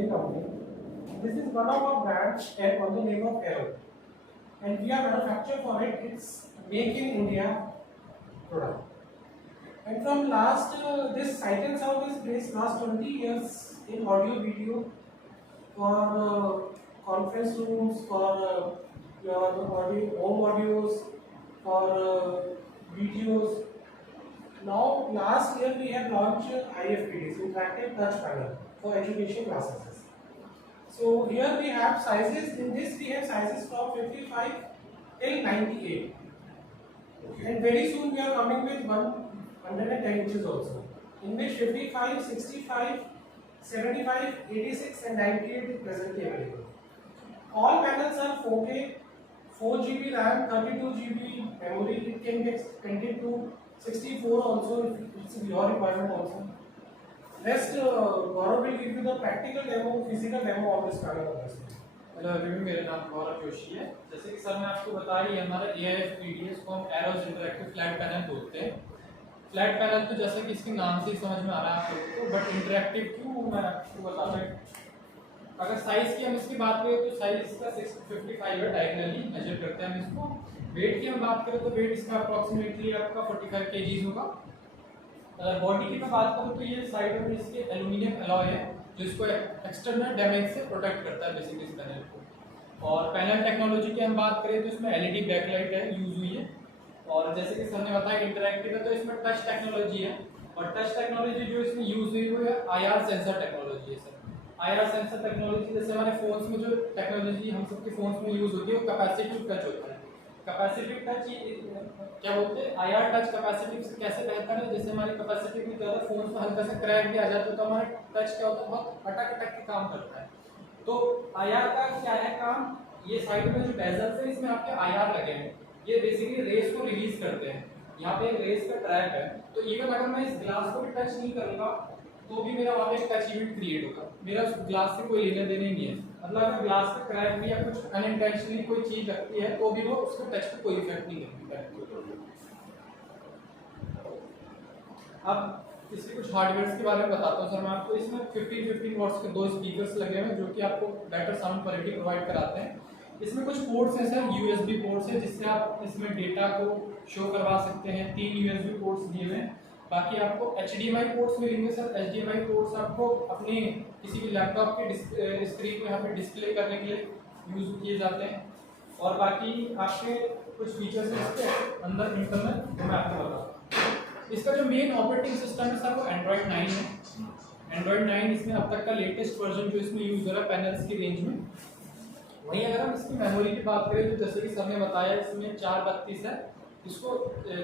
Delhi company. This is one of our brands and on the name of Aero, and we are manufactured for it. It's make in India product. And from last this Sight and Sound is based last 20 years in audio video for conference rooms, for your audio, home audios, for videos. Now, last year we have launched IFPDs, Interactive Touch Panel, for education classes. So here we have sizes. In this we have sizes from 55 till 98, and very soon we are coming with 110 inches also, in which 55, 65, 75, 86 and 98 is presently available. All panels are 4K, 4 GB RAM, 32 GB memory. It can be extended to 64 also if it's your requirement also. Next, Gaurav will give you the practical demo, physical demo of this panel of this. Hello everyone, मेरा नाम गौरव जोशी है। जैसे कि sir ने आपको बताया, ये हमारा AIFPDs को हम एरोज इंटरैक्टिव फ्लैट पैनल बोलते हैं। फ्लैट पैनल तो जैसे कि इसके नाम से ही समझ में आ रहा है आप लोगों को, बट इंटरैक्टिव क्यों मैं आपको बताता हूँ। अगर साइज़ की हम इसकी बात करें तो साइज़ इसका 655 है, डायगनली मेजर करते हैं हम इसको। वेट की हम बात करें तो वेट इसका अप्रॉक्सीमेटली आपका 45 kg होगा। अगर बॉडी की मैं बात करूँ तो ये साइड में इसके एल्यूमिनियम अलॉय है, जो इसको एक्सटर्नल डैमेज से प्रोटेक्ट करता है बेसिकली इस पैनल को। और पैनल टेक्नोलॉजी की हम बात करें तो इसमें LED बैकलाइट है यूज हुई है। और जैसे कि सर ने बताया इंटरैक्टिव है, तो इसमें टच टेक्नोलॉजी है। और टच टेक्नोलॉजी जो इसमें यूज हुई वो है IR सेंसर टेक्नोलॉजी है सर। IR सेंसर टेक्नोलॉजी जैसे हमारे फोन्स में जो टेक्नोलॉजी हम सबके फोन्स में यूज होती है वो कैपेसिटिव टच होता है। कैपेसिटिव टच क्या बोलते हैं, IR टच कैपेसिटिव से कैसे बेहतर है। जैसे हमारी कैपेसिटिव में क्या होता है, फोन में हल्का सा क्रैक भी आ जाता है तो हमारा टच क्या होता है, बहुत अटक अटक के काम करता है। तो IR का क्या है काम, ये साइड में जो बेजल्स है इसमें आपके IR लगे हैं, ये बेसिकली रेस को रिलीज करते हैं। यहाँ पे एक रेस का ट्रैप है, तो इवन अगर मैं इस ग्लास को भी टच नहीं करूंगा तो भी मेरा वहाँ पे एक टच इवेंट क्रिएट होगा। मेरा उस ग्लास से कोई लेना देना नहीं है। मतलब अगर ग्लास का क्रैक भी या कुछ अनइंटेंशनली कोई चीज लगती है तो भी वो उसको टच पे कोई इफेक्ट नहीं करती। अब इसके कुछ हार्डवेयर के बारे में बताता हूँ सर मैं आपको। इसमें 15 वॉट्स के 2 स्पीकर्स लगे हुए हैं जो कि आपको बेटर साउंड क्वालिटी प्रोवाइड कराते हैं। इसमें कुछ पोर्ट्स हैं सर, USB पोर्ट्स है जिससे आप इसमें डेटा को शो करवा सकते हैं। 3 USB पोर्ट्स दिए हुए हैं। बाकी आपको HDMI पोर्ट्स मिलेंगे सर। HDMI पोर्ट्स आपको अपने किसी भी लैपटॉप के स्क्रीन को यहाँ पे डिस्प्ले करने के लिए यूज किए जाते हैं। और बाकी आपके कुछ फीचर्स हैं इसके अंदर इंटरनल, तो मैं आपको बताऊँ। इसका जो मेन ऑपरेटिंग सिस्टम है सर वो Android 9 है। Android 9 इसमें अब तक का लेटेस्ट वर्जन जो इसमें यूज हो रहा है पैनल्स की रेंज में। वहीं अगर हम इसकी मेमोरी की बात करें तो जैसे कि सर ने बताया इसमें 432 है, इसको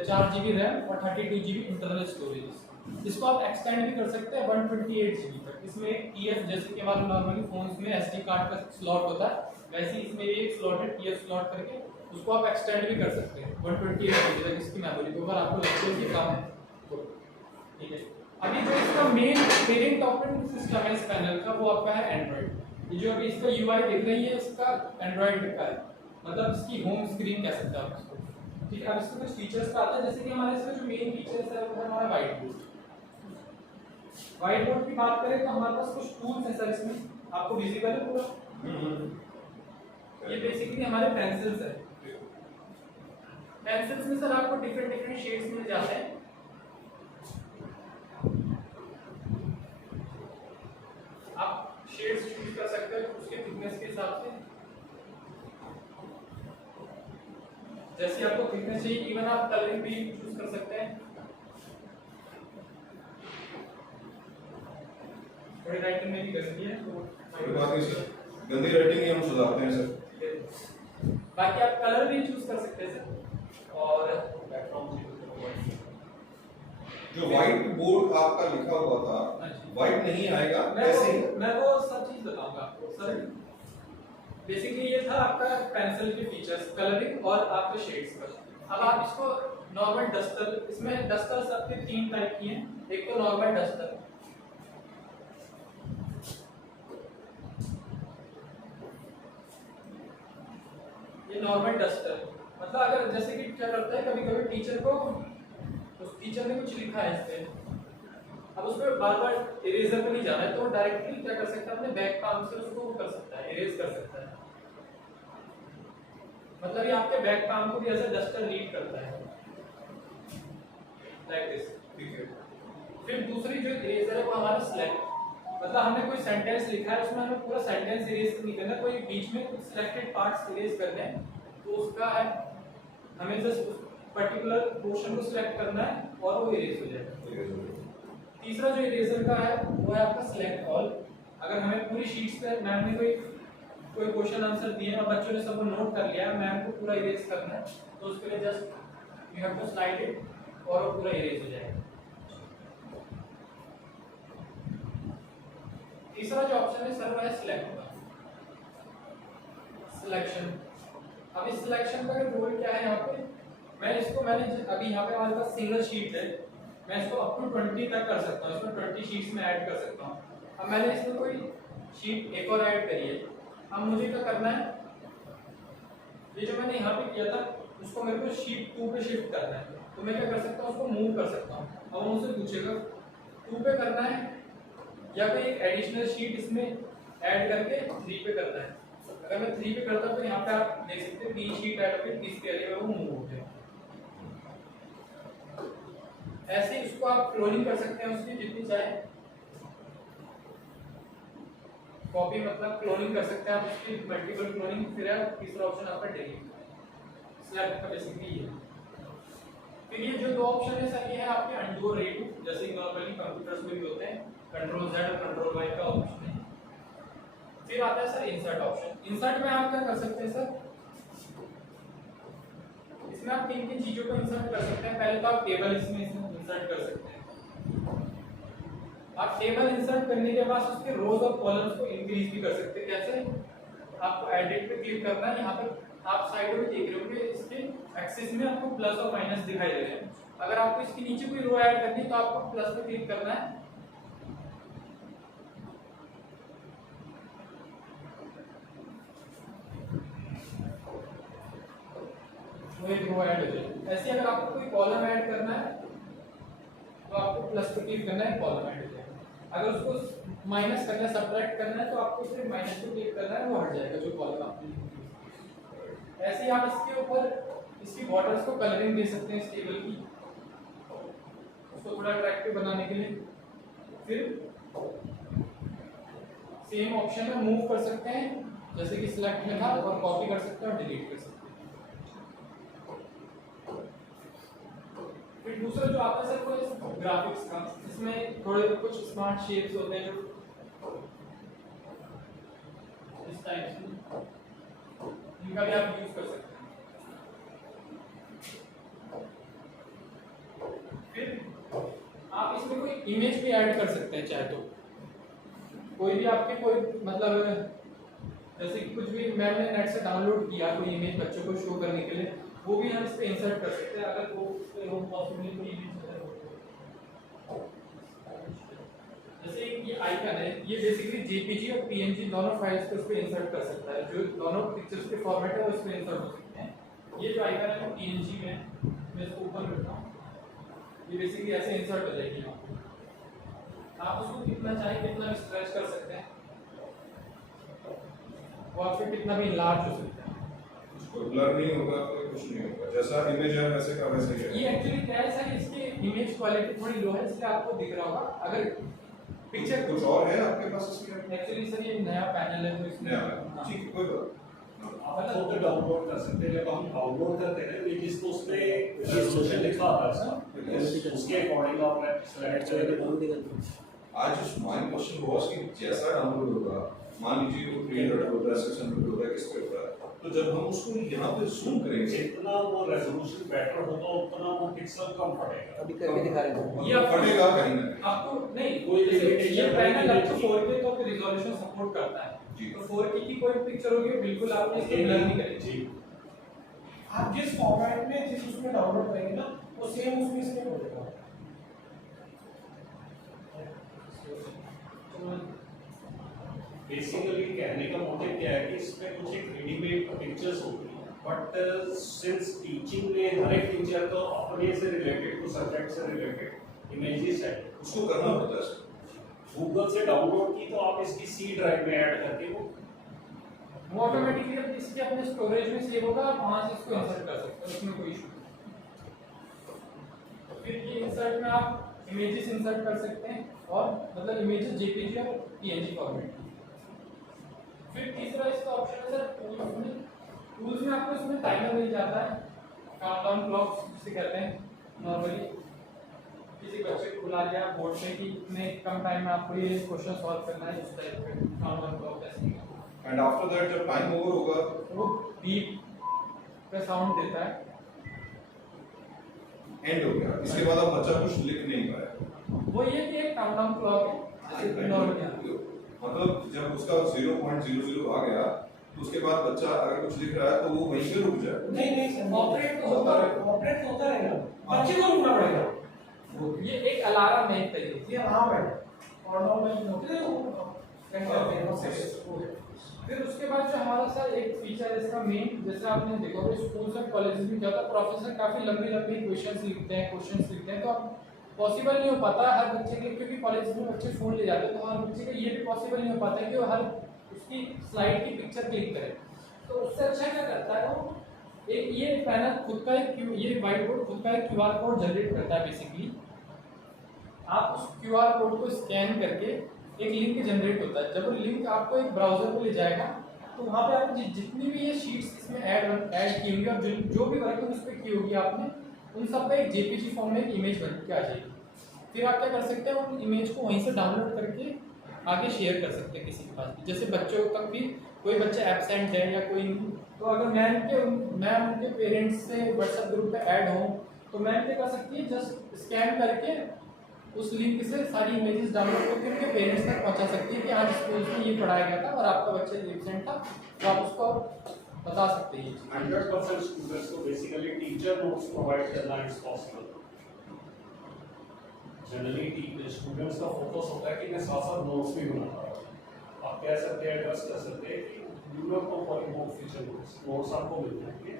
4 GB रैम और 32 GB इंटरनल स्टोरेज। इसको आप एक्सटेंड भी कर सकते हैं 128 GB तक। इसमें TF जैसे कि हमारे नॉर्मली फोन्स में SD कार्ड का स्लॉट होता है, वैसे ही इसमें एक स्लॉट है TF स्लॉट करके, उसको आप एक्सटेंड भी कर सकते हैं 128 GB तक इसकी मेमोरी को, अगर आपको लगता है कि काम है तो। ठीक है, अभी जो इसका मेन पेरेंट ऑपरेटिंग सिस्टम है इस पैनल का वो आपका है एंड्रॉइड। ये जो अभी इसका UI देख रही है इसका एंड्रॉइड का है, मतलब इसकी होम स्क्रीन कह सकते हैं आप इसको। ठीक है, अब इसके कुछ फीचर्स पे आते हैं। जैसे कि हमारे इसमें जो मेन फीचर्स है वो है हमारा व्हाइट बोर्ड। व्हाइट बोर्ड की बात करें तो हमारे पास कुछ टूल्स हैं सर इसमें, आपको विजिबल है पूरा। ये बेसिकली हमारे पेंसिल्स है। पेंसिल्स में सर आपको डिफरेंट शेड्स मिल जाते हैं। आप शेड्स चूज कर सकते हैं उसके थिकनेस के हिसाब से, जैसे आपको थिकनेस चाहिए। इवन आप कलरिंग भी चूज कर सकते हैं। थोड़ी राइटिंग में भी गंदी है तो कोई बात नहीं सर, गंदी राइटिंग ही हम सुधारते हैं सर। बाकी आप कलर भी चूज कर सकते हैं सर। और बैकग्राउंड जो व्हाइट बोर्ड आपका लिखा हुआ था व्हाइट नहीं आएगा, मैं वो सब चीज बताऊंगा आपको सर। बेसिकली ये था आपका पेंसिल के फीचर्स, कलरिंग और आपके शेड्स पर। अब आप इसको नॉर्मल डस्टर, इसमें डस्टर सबके 3 टाइप की हैं। एक तो नॉर्मल डस्टर, ये नॉर्मल डस्टर मतलब अगर जैसे कि क्या करता है कभी कभी टीचर को, उस टीचर ने कुछ लिखा है इस पे, अब उसमें बार बार इरेजर पे नहीं जाना है, तो डायरेक्टली क्या कर सकता है, अपने बैक पाम से उसको कर सकता है, इरेज कर सकता है। मतलब ये आपके बैक पाम को भी ऐसे डस्टर लीड करता है, लाइक दिस। ठीक है। फिर दूसरी जो इरेजर है वो हमारा सिलेक्ट, मतलब हमने कोई सेंटेंस लिखा है, उसमें हमें पूरा सेंटेंस इरेज नहीं करना, कोई बीच में कुछ सिलेक्टेड पार्ट्स इरेज करने हैं, तो उसका है हमें जस्ट पर्टिकुलर पोर्शन को सिलेक्ट करना है और वो इरेज हो जाएगा। तीसरा जो इरेजर का है वो है आपका सिलेक्ट ऑल। अगर हमें पूरी शीट्स पे मैम ने कोई क्वेश्चन आंसर दिए और बच्चों ने सब नोट कर लिया, मैम को पूरा इरेज करना है, तो उसके लिए just you have to slide it और वो पूरा इरेज हो जाएगा। तीसरा जो ऑप्शन है सर वो है सिलेक्ट का, सिलेक्शन। अब इस सिलेक्शन का रोल क्या है यहाँ पे, मैंने अभी यहाँ पे हमारे पास सिंगल शीट है, मैं इसको अप टू 20 तक कर सकता हूँ, इसमें 20 शीट्स में ऐड कर सकता हूँ। अब मैंने इसमें कोई शीट एक और ऐड करी है, अब मुझे क्या करना है, ये जो मैंने यहाँ पे किया था उसको मेरे को शीट 2 पे शिफ्ट करना है, तो मैं क्या कर सकता हूँ, उसको मूव कर सकता हूँ। अब वो मुझसे पूछेगा 2 पे करना है या कोई एक एडिशनल शीट इसमें ऐड करके 3 पे करना है। अगर मैं 3 पे करता हूँ तो यहाँ पे आप देख सकते हैं 3 शीट ऐड करके तीसरी एरिया में वो मूव हो जाए। ऐसे इसको आप क्लोनिंग कर सकते हैं उसकी जितनी चाहे, कॉपी मतलब क्लोनिंग कर सकते हैं आप उसकी, मल्टीपल क्लोनिंग। फिर है तीसरा ऑप्शन आपका डिलीट, सिलेक्ट का बेसिकली ये। फिर ये जो दो ऑप्शन है सर, ये है आपके अनडू और रीडू, जैसे नॉर्मली कंप्यूटर्स में भी होते हैं, कंट्रोल Z और कंट्रोल Y का ऑप्शन है। फिर आता है सर इंसर्ट ऑप्शन। इंसर्ट में आप क्या कर सकते हैं सर, इसमें आप तीन चीजों को इंसर्ट कर सकते हैं। पहले तो आप टेबल इसमें इंसर्ट कर सकते हैं। आप टेबल इंसर्ट करने के बाद उसके रोज और कॉलम्स को इंक्रीज भी कर सकते हैं। कैसे, आपको एडिट पे क्लिक करना है, यहाँ पर आप साइड में देख रहे होंगे इसके एक्सिस में आपको प्लस और माइनस दिखाई दे रहे हैं। अगर आपको इसके नीचे कोई रो ऐड करनी है तो आपको प्लस पे क्लिक करना है, वो एक रो ऐड हो जाएगी। ऐसे अगर आपको कोई कॉलम ऐड करना है तो आपको प्लस पे क्लिक करना है, कॉलम ऐड हो जाएगा। अगर उसको माइनस करना है, सब्ट्रैक्ट करना है, तो आपको सिर्फ माइनस पे क्लिक करना है, वो हट जाएगा जो कॉलम आपने। ऐसे ही आप इसके ऊपर इसकी बॉर्डर्स को कलरिंग दे सकते हैं इस टेबल की, उसको थोड़ा अट्रैक्टिव बनाने के लिए। फिर सेम ऑप्शन में मूव कर सकते हैं, जैसे कि सिलेक्ट में था, और कॉपी कर सकते हैं और डिलीट कर सकते हैं। फिर दूसरा जो आता है सर वो ग्राफिक्स का, इसमें थोड़े कुछ स्मार्ट शेप्स होते हैं जो इस टाइप से, इनका भी आप यूज कर सकते हैं। फिर आप इसमें कोई इमेज भी ऐड कर सकते हैं चाहे तो, कोई भी आपके कोई मतलब जैसे कि कुछ भी मैंने नेट से डाउनलोड किया कोई इमेज बच्चों को शो करने के लिए, वो भी हम इस पे इंसर्ट कर सकते हैं। अगर वो पॉसिबली कोई इमेज जैसे ये आइकन है, ये बेसिकली जेपीजी और पीएनजी दोनों फाइल्स को उस पे इंसर्ट कर सकता है, जो दोनों पिक्चर्स के फॉर्मेट है उस पे इंसर्ट हो सकते हैं। ये जो आइकन है वो पीएनजी में, मैं इसको ऊपर करता हूँ, ये बेसिकली ऐसे इंसर्ट हो जाएगी। आप उसको कितना चाहे कितना भी स्ट्रेच कर सकते हैं, वो आपसे कितना भी लार्ज हो सकता है, कोई ब्लर नहीं होगा, कोई कुछ नहीं होगा, जैसा इमेज है वैसे का वैसे ही है। ये एक्चुअली क्या है सर, इसकी इमेज क्वालिटी थोड़ी लो है इसलिए आपको दिख रहा होगा। अगर पिक्चर कुछ और है आपके पास इसमें? एक्चुअली सर ये नया पैनल है तो इसमें ठीक है, कोई बात आप खुद तो डाउनलोड कर सकते हैं। जब हम डाउनलोड करते हैं ना, जिसको उसमें रेजोल्यूशन लिखा होता है उसके अकॉर्डिंग आप सेलेक्ट करेंगे। आज हमारे क्वेश्चन was कि जैसा डाउनलोड होगा, मान लीजिए वो 300 होता है, 600 होता है, किस पे होता है, तो जब हम उसको यहाँ पे जूम करेंगे, जितना वो रेजोल्यूशन बेटर होगा उतना वो पिक्सल कम पड़ेगा। अभी करके दिखा रहे हैं। ये आपको फटेगा कहीं ना कहीं। आपको नहीं कोई जैसे limitation ये पैनल नहीं आपको है। 4K तो रिजोल्यूशन सपोर्ट करता है जी। तो 4K की कोई पिक्चर होगी बिल्कुल आपने इसको ब्लर नहीं करेंगे जी। आप जिस फॉर्मेट में जिस उसमें डाउनलोड करेंगे ना, वो सेम उसमें इसमें हो जाएगा। बेसिकली कहने का मोटिव क्या है कि इसमें कुछ एक रेडीमेड पिक्चर्स होती हैं, बट सिंस टीचिंग में हर एक टीचर तो अपने से रिलेटेड, कुछ सब्जेक्ट से रिलेटेड इमेजेस है, उसको करना पड़ता है सर। गूगल से डाउनलोड की तो आप इसकी सी ड्राइव में ऐड करके वो ऑटोमेटिकली इसके अपने स्टोरेज में सेव होगा, आप वहां से इसको इंसर्ट कर सकते हो, उसमें कोई इशू नहीं। फिर ये इंसर्ट में आप इमेजेस इंसर्ट कर सकते हैं, और मतलब इमेजेस जेपीजी और पीएनजी फॉर्मेट। फिर तीसरा इसका ऑप्शन है सर टूल्स में। टूल्स में आपको इसमें टाइमर मिल जाता है, काउंटडाउन क्लॉक जिसे कहते हैं। नॉर्मली किसी बच्चे को बुला लिया बोर्ड पे कि इतने कम टाइम में आपको ये क्वेश्चन सॉल्व करना है, इस टाइप के काउंटडाउन क्लॉक ऐसे। एंड आफ्टर दैट जब टाइम ओवर होगा वो बीप का साउंड देता है, एंड हो गया, इसके बाद अब बच्चा कुछ लिख नहीं पाया। वो ये कि एक काउंटडाउन क्लॉक है जैसे नॉर्मल। मतलब जब उसका 0.00 आ गया तो उसके बाद बच्चा अगर कुछ लिख रहा है तो वो वहीं पे रुक जाए। नहीं सर, ऑपरेट तो होता रहेगा, बच्चे को रुकना पड़ेगा। ये एक अलार्म है एक तरीके से। ये हाँ मैडम, और नॉर्मल नोटिस है वो फिर उसके बाद जो हमारा सर एक फीचर है इसका मेन, जैसे आपने देखा होगा स्कूल्स और कॉलेजेस में जाता प्रोफेसर काफी लंबी लंबी क्वेश्चंस लिखते हैं, तो अब पॉसिबल नहीं हो पाता हर बच्चे के लिए, क्योंकि कॉलेज में बच्चे फोन ले जाते हैं, तो हर बच्चे का ये भी पॉसिबल नहीं हो पाता है कि वो हर उसकी स्लाइड की पिक्चर क्लिक करे। तो उससे अच्छा क्या करता है वो, एक ये पैनल खुद का ये व्हाइट बोर्ड खुद का एक क्यूआर कोड जनरेट करता है। बेसिकली आप उस क्यूआर कोड को स्कैन करके एक लिंक जनरेट होता है, जब वो लिंक आपको एक ब्राउजर को ले जाएगा तो वहाँ पे आप जितनी भी ये शीट्स इसमें ऐड की होंगी और जो भी वर्किंग उस पर की होगी आपने, उन सब का एक जेपीजी फॉर्म में एक इमेज बन के आ जाएगी। फिर आप क्या कर सकते हैं, उन इमेज को वहीं से डाउनलोड करके आगे शेयर कर सकते हैं किसी के पास भी। जैसे बच्चों तक भी कोई बच्चा एब्सेंट है या कोई, तो अगर मैं उनके पेरेंट्स से व्हाट्सएप ग्रुप पे ऐड हूँ तो मैं क्या कर सकती है, जस्ट स्कैन करके उस लिंक से सारी इमेजेस डाउनलोड करके उनके पेरेंट्स तक पहुंचा सकती है कि आज स्कूल में ये पढ़ाया गया था और आपका बच्चा एब्सेंट था, तो आप उसको बता सकते हैं। 100% स्टूडेंट्स को बेसिकली टीचर नोट्स प्रोवाइड करना इज पॉसिबल। जनरली स्टूडेंट्स का फोकस होता है कि मैं साथ-साथ नोट्स भी बना रहा हूं। आप कह सकते हैं, एड्रेस कर सकते हैं कि you not know for official notes आपको मिल जाएंगे,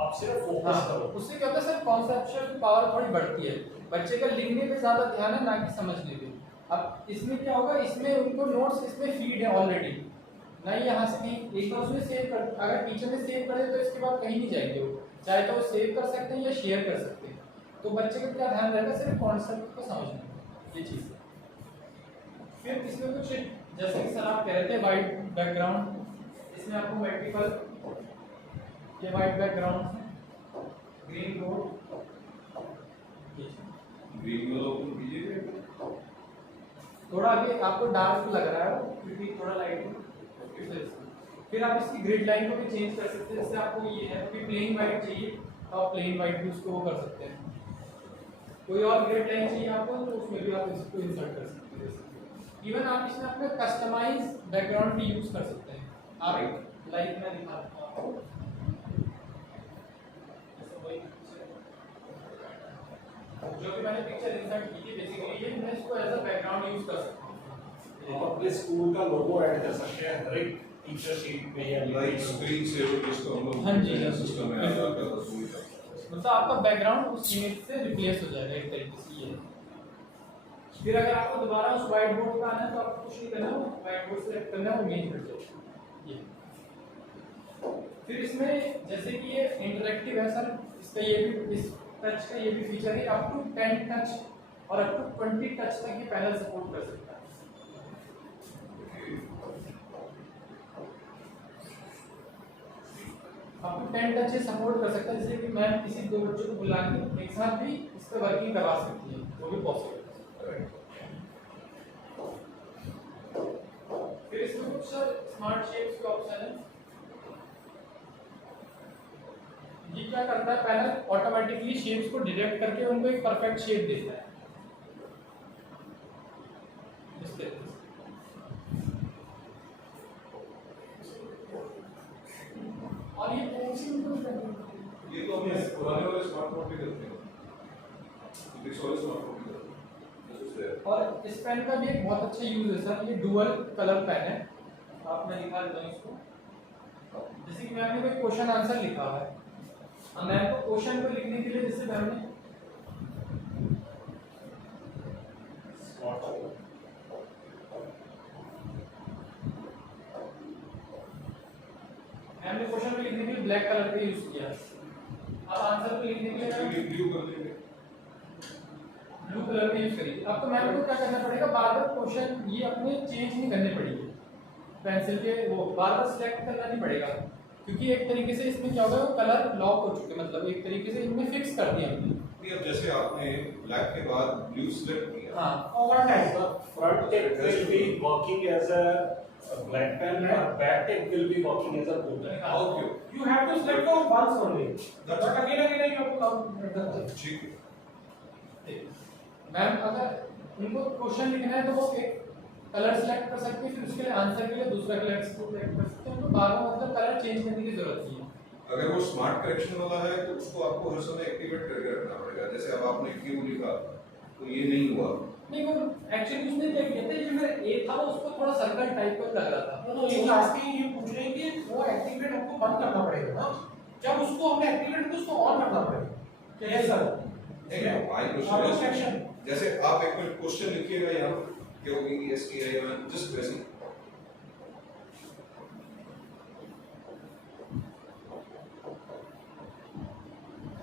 आप सिर्फ फोकस करो। उससे क्या होता है सर, कॉन्सेप्चुअल पावर थोड़ी बढ़ती है, बच्चे का लिखने पे ज्यादा ध्यान है ना कि समझने पे। अब इसमें क्या होगा, इसमें उनको नोट्स इसमें फीड है ऑलरेडी, नहीं यहाँ से कहीं एक बार उसमें सेव कर, अगर टीचर ने सेव करे तो इसके बाद कहीं नहीं जाएंगे वो, चाहे तो वो सेव कर सकते हैं या शेयर कर सकते हैं। तो बच्चे का क्या ध्यान रहेगा, सिर्फ कॉन्सेप्ट को समझना, ये चीज़। फिर इसमें कुछ जैसे कि सर आप कह रहे थे वाइट बैकग्राउंड, इसमें आपको मल्टीपल ये white background, green board, green वाला ओपन कीजिए। थोड़ा अभी आपको डार्क लग रहा है क्योंकि थोड़ा लाइट है। फिर आप इसकी ग्रिड लाइन को भी चेंज कर सकते हैं, जैसे आपको ये है कि प्लेन वाइट चाहिए तो आप प्लेन वाइट भी उसको वो कर सकते हैं। कोई और ग्रिड लाइन चाहिए आपको तो उसमें भी आप इसको इंसर्ट कर सकते हैं। इवन आप इसमें अपना कस्टमाइज बैकग्राउंड भी यूज कर सकते हैं। आप लाइक मैं दिखाता हूँ आपको, जो भी मैंने पिक्चर इंसर्ट की थी बेसिकली ये मैं इसको एज अ बैकग्राउंड यूज कर सकता हूँ। आप अपने स्कूल का लोगो ऐड कर सकते हैं हर एक टीचर शीट में या लाइक स्क्रीन सेवर जिसको हम लोग हाँ जी, सिस्टम में आ जाता है तो मतलब आपका बैकग्राउंड उस इमेज से रिप्लेस हो जाएगा एक तरीके से ये। फिर अगर आपको दोबारा उस व्हाइट बोर्ड पे आना है तो आपको कुछ नहीं करना, व्हाइट बोर्ड सेलेक्ट करना है और इमेज हट जाएगी ये। फिर इसमें जैसे कि ये इंटरैक्टिव है सर, इसका ये भी इस टच का ये भी फीचर है, अप टू 10 टच और अप टू 20 टच तक ये पैनल सपोर्ट कर सकता है। अप टू 10 टच ये सपोर्ट कर सकता है, जैसे कि मैं किसी दो बच्चों को बुला के एक साथ भी इस पर वर्किंग करवा सकती है, वो भी पॉसिबल है। फिर इसमें कुछ सर स्मार्ट शेप्स के ऑप्शन है। ये क्या करता है, पैनल ऑटोमेटिकली शेप्स को डिटेक्ट करके उनको एक परफेक्ट शेप देता है इस तरीके से। और ये ये तो हम पुराने वाले स्मार्टफोन पे करते हैं, डिक्स वाले स्मार्टफोन पे करते हैं। और इस पेन का भी एक बहुत अच्छा यूज है सर, ये डुअल कलर पेन है। आप मैं दिखा देता हूँ इसको, जैसे कि मैंने कोई क्वेश्चन आंसर लिखा हुआ है, मैम को क्वेश्चन को लिखने के लिए जैसे मैम ने स्मार्ट होगा। हमने क्वेश्चन पे लिखने के लिए ब्लैक कलर का यूज किया, अब आंसर पे लिखने के लिए ये ब्लू कर देंगे। ब्लू कलर का यूज करिए। अब तो मैम को क्या करना पड़ेगा, बार बार क्वेश्चन ये अपने चेंज नहीं करने पड़ेंगे, पेंसिल के वो बार बार सिलेक्ट करना नहीं पड़ेगा, क्योंकि एक तरीके से इसमें क्या होगा, वो कलर लॉक हो चुके, मतलब एक तरीके से इनमें फिक्स कर दिया हमने। नहीं, अब जैसे आपने ब्लैक के बाद ब्लू सिलेक्ट किया, हाँ, over time The front tip will be working as a black pen, and back tip will be working as a blue pen. Okay you have to select for once only, That's but again you have to come ठीक है। Ma'am अगर उनको question लिखना है तो वो एक colour select कर सकते हैं, फिर उसके लिए आंसर के लिए दूसरा कलर सेलेक्ट कर सकते हैं, उनको बार बार मतलब कलर चेंज करने की जरूरत नहीं है। अगर वो स्मार्ट करेक्शन वाला है तो उसको आपको हर समय एक्टिवेट करके रखना पड़ेगा। जैसे अब आपने क्यू लिखा तो ये नहीं हुआ, नहीं वो एक्चुअली उसने क्या किया था, जो मेरा ए था वो उसको थोड़ा सर्कल टाइप का लग रहा था, तो ये आस्किंग ये पूछ रहे हैं कि वो एक्टिवेट हमको बंद करना पड़ेगा ना, जब उसको हमने एक्टिवेट किया उसको ऑन करना पड़ेगा। यस सर, नहीं आई ऑटो क्वेश्चन सेक्शन जैसे आप एक मिनट क्वेश्चन लिखिएगा यहाँ क्या होगी एस की आई जस्ट वैसे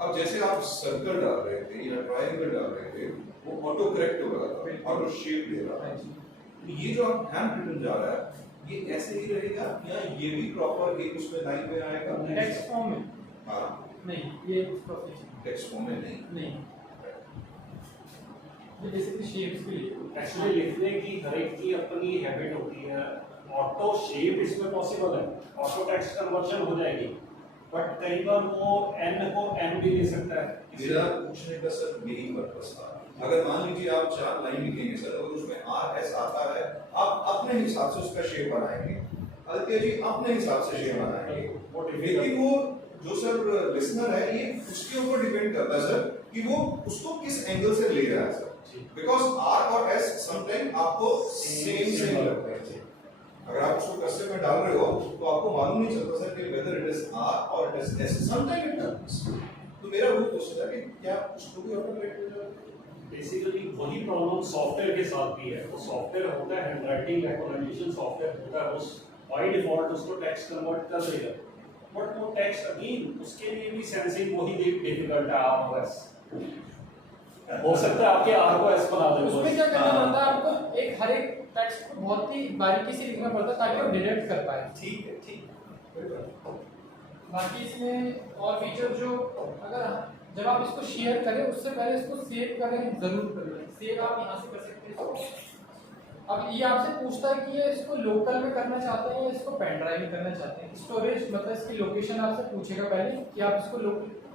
अब जैसे आप सर्कल डाल रहे थे या ट्रायंगल डाल रहे थे वो ऑटो करेक्ट हो रहा था, ऑटो शेप दे रहा था। तो ये जो आप हैंड रिटन जा रहा है ये ऐसे ही रहेगा या ये भी प्रॉपर एक उसमें लाइन में आएगा? टेक्स्ट फॉर्म में हाँ, नहीं, ये प्रोफेशन टेक्स्ट फॉर्म में नहीं। नहीं, ये बेसिकली शेप्स के लिए। एक्चुअली लिखने की हर एक की अपनी हैबिट होती है। ऑटो शेप इसमें पॉसिबल है, ऑटो टेक्स्ट कन्वर्जन हो जाएगी, बट कई बार वो एन को एन भी ले सकता है। मेरा पूछने का सर यही पर्पस था। अगर मान लीजिए आप 4 लाइन लिखेंगे सर और उसमें आर एस आता है, आप अपने हिसाब से उसका शेप बनाएंगे, अलके जी अपने हिसाब से शेप बनाएंगे, लेकिन वो जो सर लिसनर है ये उसके ऊपर डिपेंड करता है सर कि वो उसको किस एंगल से ले रहा है सर, बिकॉज आर और एस समटाइम आपको सेम लगता है। अगर आप उसको कर्सर में डाल रहे हो तो आपको मालूम नहीं चलता सर कि वेदर इट इज आर और it is S, sometime it happens. तो मेरा वो क्वेश्चन है कि क्या उसको भी ऑटोमेट हो जाएगा? बेसिकली वही प्रॉब्लम सॉफ्टवेयर के साथ भी है। तो सॉफ्टवेयर होता है हैंडराइटिंग रिकॉग्निशन सॉफ्टवेयर होता है, उस बाय डिफॉल्ट उसको टेक्स्ट कन्वर्ट कर देगा, बट वो टेक्स्ट अगेन उसके लिए भी सेंसिंग वही डिफिकल्ट है। आर और एस हो सकता है आपके आर को एस बना दे। उसमें क्या करना पड़ता है आपको, एक हर एक टेक्स्ट को बहुत ही बारीकी से लिखना पड़ता है ताकि वो डिटेक्ट कर पाए। ठीक है, ठीक है। बाकी इसमें और फीचर जो अगर जब आप इसको शेयर करें उससे पहले इसको सेव करें, जरूर करें। सेव आप यहाँ से कर सकते हैं। अब ये आपसे पूछता है कि ये इसको लोकल में करना चाहते हैं या इसको पेन ड्राइव में करना चाहते हैं। स्टोरेज मतलब इसकी लोकेशन आपसे पूछेगा पहले कि आप इसको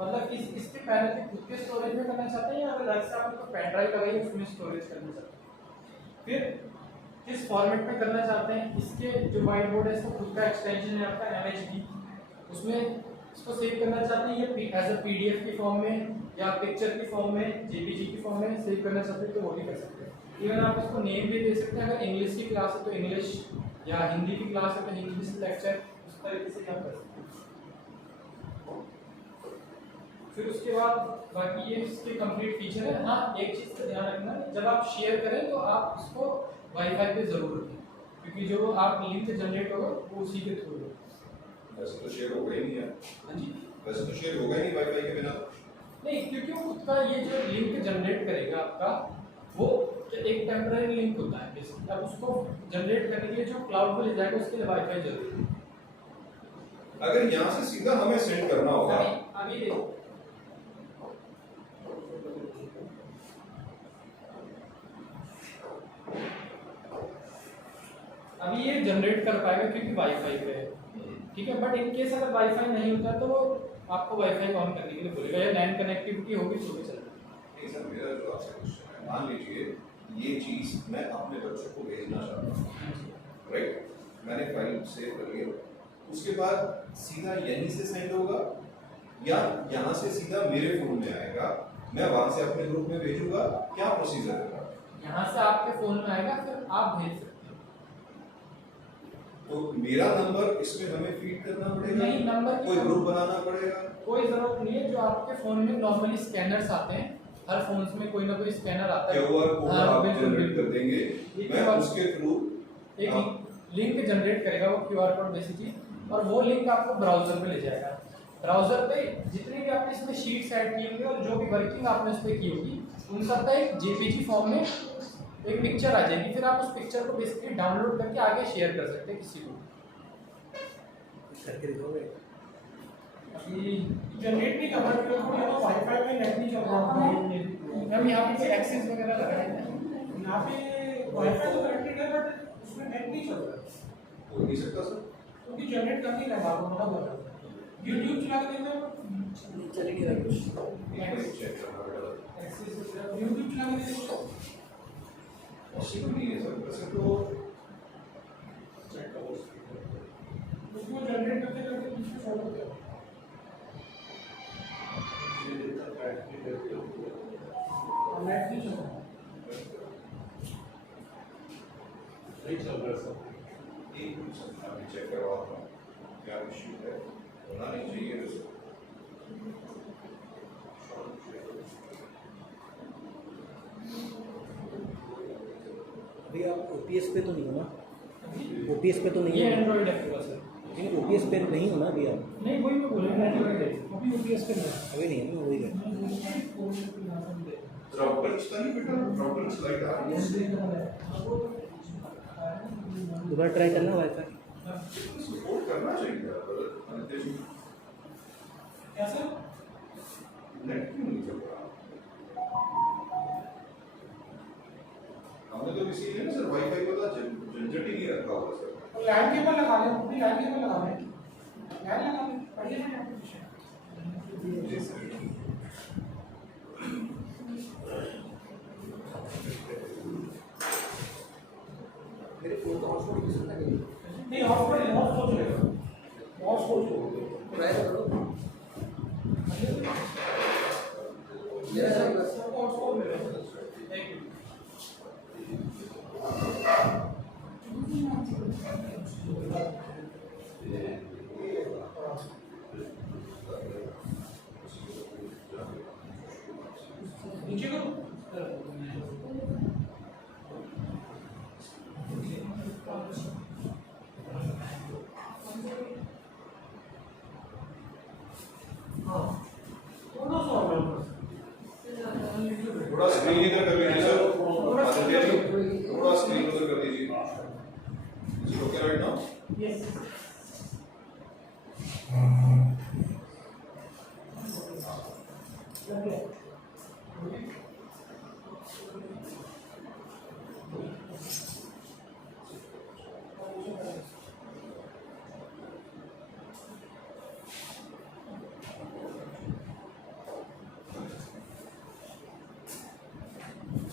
मतलब इसके पहले से खुद के स्टोरेज में करना चाहते हैं या अलग से आप इसको पेन ड्राइव लगाइए उसमें स्टोरेज करना चाहते हैं। फिर किस फॉर्मेट में करना चाहते हैं, इसके जो वाइट बोर्ड है इसको खुद का एक्सटेंशन है आपका MHD, उसमें इसको सेव करना चाहते हैं ये एज अ PDF की फॉर्म में या पिक्चर की फॉर्म में, JPG की फॉर्म में सेव करना चाहते हैं तो वो भी कर सकते हैं। इवन आप इसको नेम भी दे सकते हैं, अगर इंग्लिश की क्लास है तो इंग्लिश या हिंदी की क्लास है तो इंग्लिश लेक्चर, उस तरीके से आप कर सकते हैं। फिर उसके बाद बाकी ये इसके कंप्लीट फीचर है। हाँ, एक चीज़ का ध्यान रखना, जब आप शेयर करें तो आप इसको वाईफाई पे जरूर रखें, क्योंकि जो आप लिंक जनरेट होगा वो उसी के थ्रू होगा। वैसे तो शेयर होगा ही नहीं है। हाँ जी, वैसे तो शेयर होगा ही नहीं वाईफाई के बिना। नहीं, क्योंकि वो खुद का ये जो लिंक जनरेट करेगा आपका वो एक टेम्पररी लिंक होता है बेसिकली। अब उसको जनरेट करने के लिए जो क्लाउड पे ले जाएगा उसके लिए वाईफाई जरूरी है। अगर यहाँ से सीधा हमें सेंड करना होगा, अभी देखो अभी ये जनरेट कर पाएगा क्योंकि वाईफाई पे है, ठीक है। बट इन केस अगर वाईफाई नहीं होता तो वो आपको वाईफाई ऑन करने के लिए बोलेगा या लैन कनेक्टिविटी होगी तो भी चलेगा। नहीं सर, मेरा जो आपसे क्वेश्चन है, मान लीजिए ये चीज मैं अपने बच्चों को भेजना चाहता हूँ, राइट? मैंने फाइल सेव कर लिया, उसके बाद सीधा यहीं से सेंड होगा या यहाँ से सीधा मेरे फोन में आएगा, मैं वहां से अपने ग्रुप में भेजूंगा, क्या प्रोसीजर है? यहाँ से आपके फोन में आएगा, फिर आप भेज सकते हैं। तो मेरा नंबर इसमें हमें फीड करना पड़ेगा? नहीं, नंबर कोई ग्रुप बनाना पड़ेगा? कोई जरूरत नहीं है। जो आपके फोन में नॉर्मली स्कैनर्स आते हैं हर फोन्स में कोई ना कोई स्कैनर आता है। क्यूआर कोड हाँ, आप बिल्कुल, जनरेट कर बिल्कुल। देंगे, ये मैं QR उसके थ्रू एक लिंक जनरेट करेगा वो क्यूआर कोड बेसिकली, और वो लिंक आपको ब्राउजर पे ले जाएगा। ब्राउजर पे जितनी भी आपने इसमें शीट्स ऐड की होंगी और जो भी वर्किंग आपने उस पर की होगी उन सब का एक जेपीजी फॉर्म में एक पिक्चर आ जाएगी। फिर आप उस पिक्चर को बेसिकली डाउनलोड करके आगे शेयर कर सकते हैं किसी को। करके दिखाओगे? अभी जनरेट नहीं कर रहा क्योंकि यहाँ वाईफाई में नेट नहीं चल रहा। हम यहाँ पे कोई एक्सेस वगैरह लगाए हैं? यहाँ पे वाईफाई तो कनेक्टेड है बट उसमें नेट नहीं चल रहा हो नहीं सकता सर। क्योंकि जनरेट कर नहीं रहा आपको पता बोल रहा। यूट्यूब चला के देखना चल ही नहीं रहा कुछ। एक मिनट चेक करना पड़ेगा। यूट्यूब चला के देखो। पॉसिबल नहीं है सर, वैसे तो उसको जनरेट करते करते बीच में छोड़ देते हो। नेट नहीं चल रहा। नहीं चल रहा सर। एक मिनट सर, अभी चेक करवाता हूँ क्या इश्यू है। होना नहीं चाहिए वैसे। अभी आप ओपीएस पे तो नहीं हो ना? ओपीएस पे तो नहीं ये हो? एंड्रॉइड है पूरा सर। लेकिन ओपीएस पे नहीं हो ना अभी आप? नहीं वही मैं बोल रहा हूँ, एंड्रॉइड है अभी ओपीएस पे नहीं है। अभी नहीं है ना, वही है। राउटर चलता नहीं बेटा, राउटर स्लाइड आ रही है। दोबारा ट्राई करना वाईफाई। सपोर्ट करना चाहिए ब्रदर। अनित्य जी, क्या सर? नेट क्यों नहीं चल रहा? हमने तो इसीलिए ना सर वाईफाई का झंझट ही नहीं रखा हुआ सर। तो लैंड केबल लगा लें, अपनी लैंड केबल लगा लें। लैंड लगा लें, बढ़िया है एप्लीकेशन। जी सर। मेरे फोन का हॉटस्पॉट यूज करना है नहीं हॉटस्पॉट चलेगा। हॉटस्पॉट ट्राई करो। मेरा सबको हॉटस्पॉट मिलेगा। नीचे करो। हाँ थोड़ा सा और थोड़ा स्क्रीन इधर कर लीजिए सर। आदित्य जी, थोड़ा स्क्रीन उधर कर दीजिए। Is it okay right now? Yes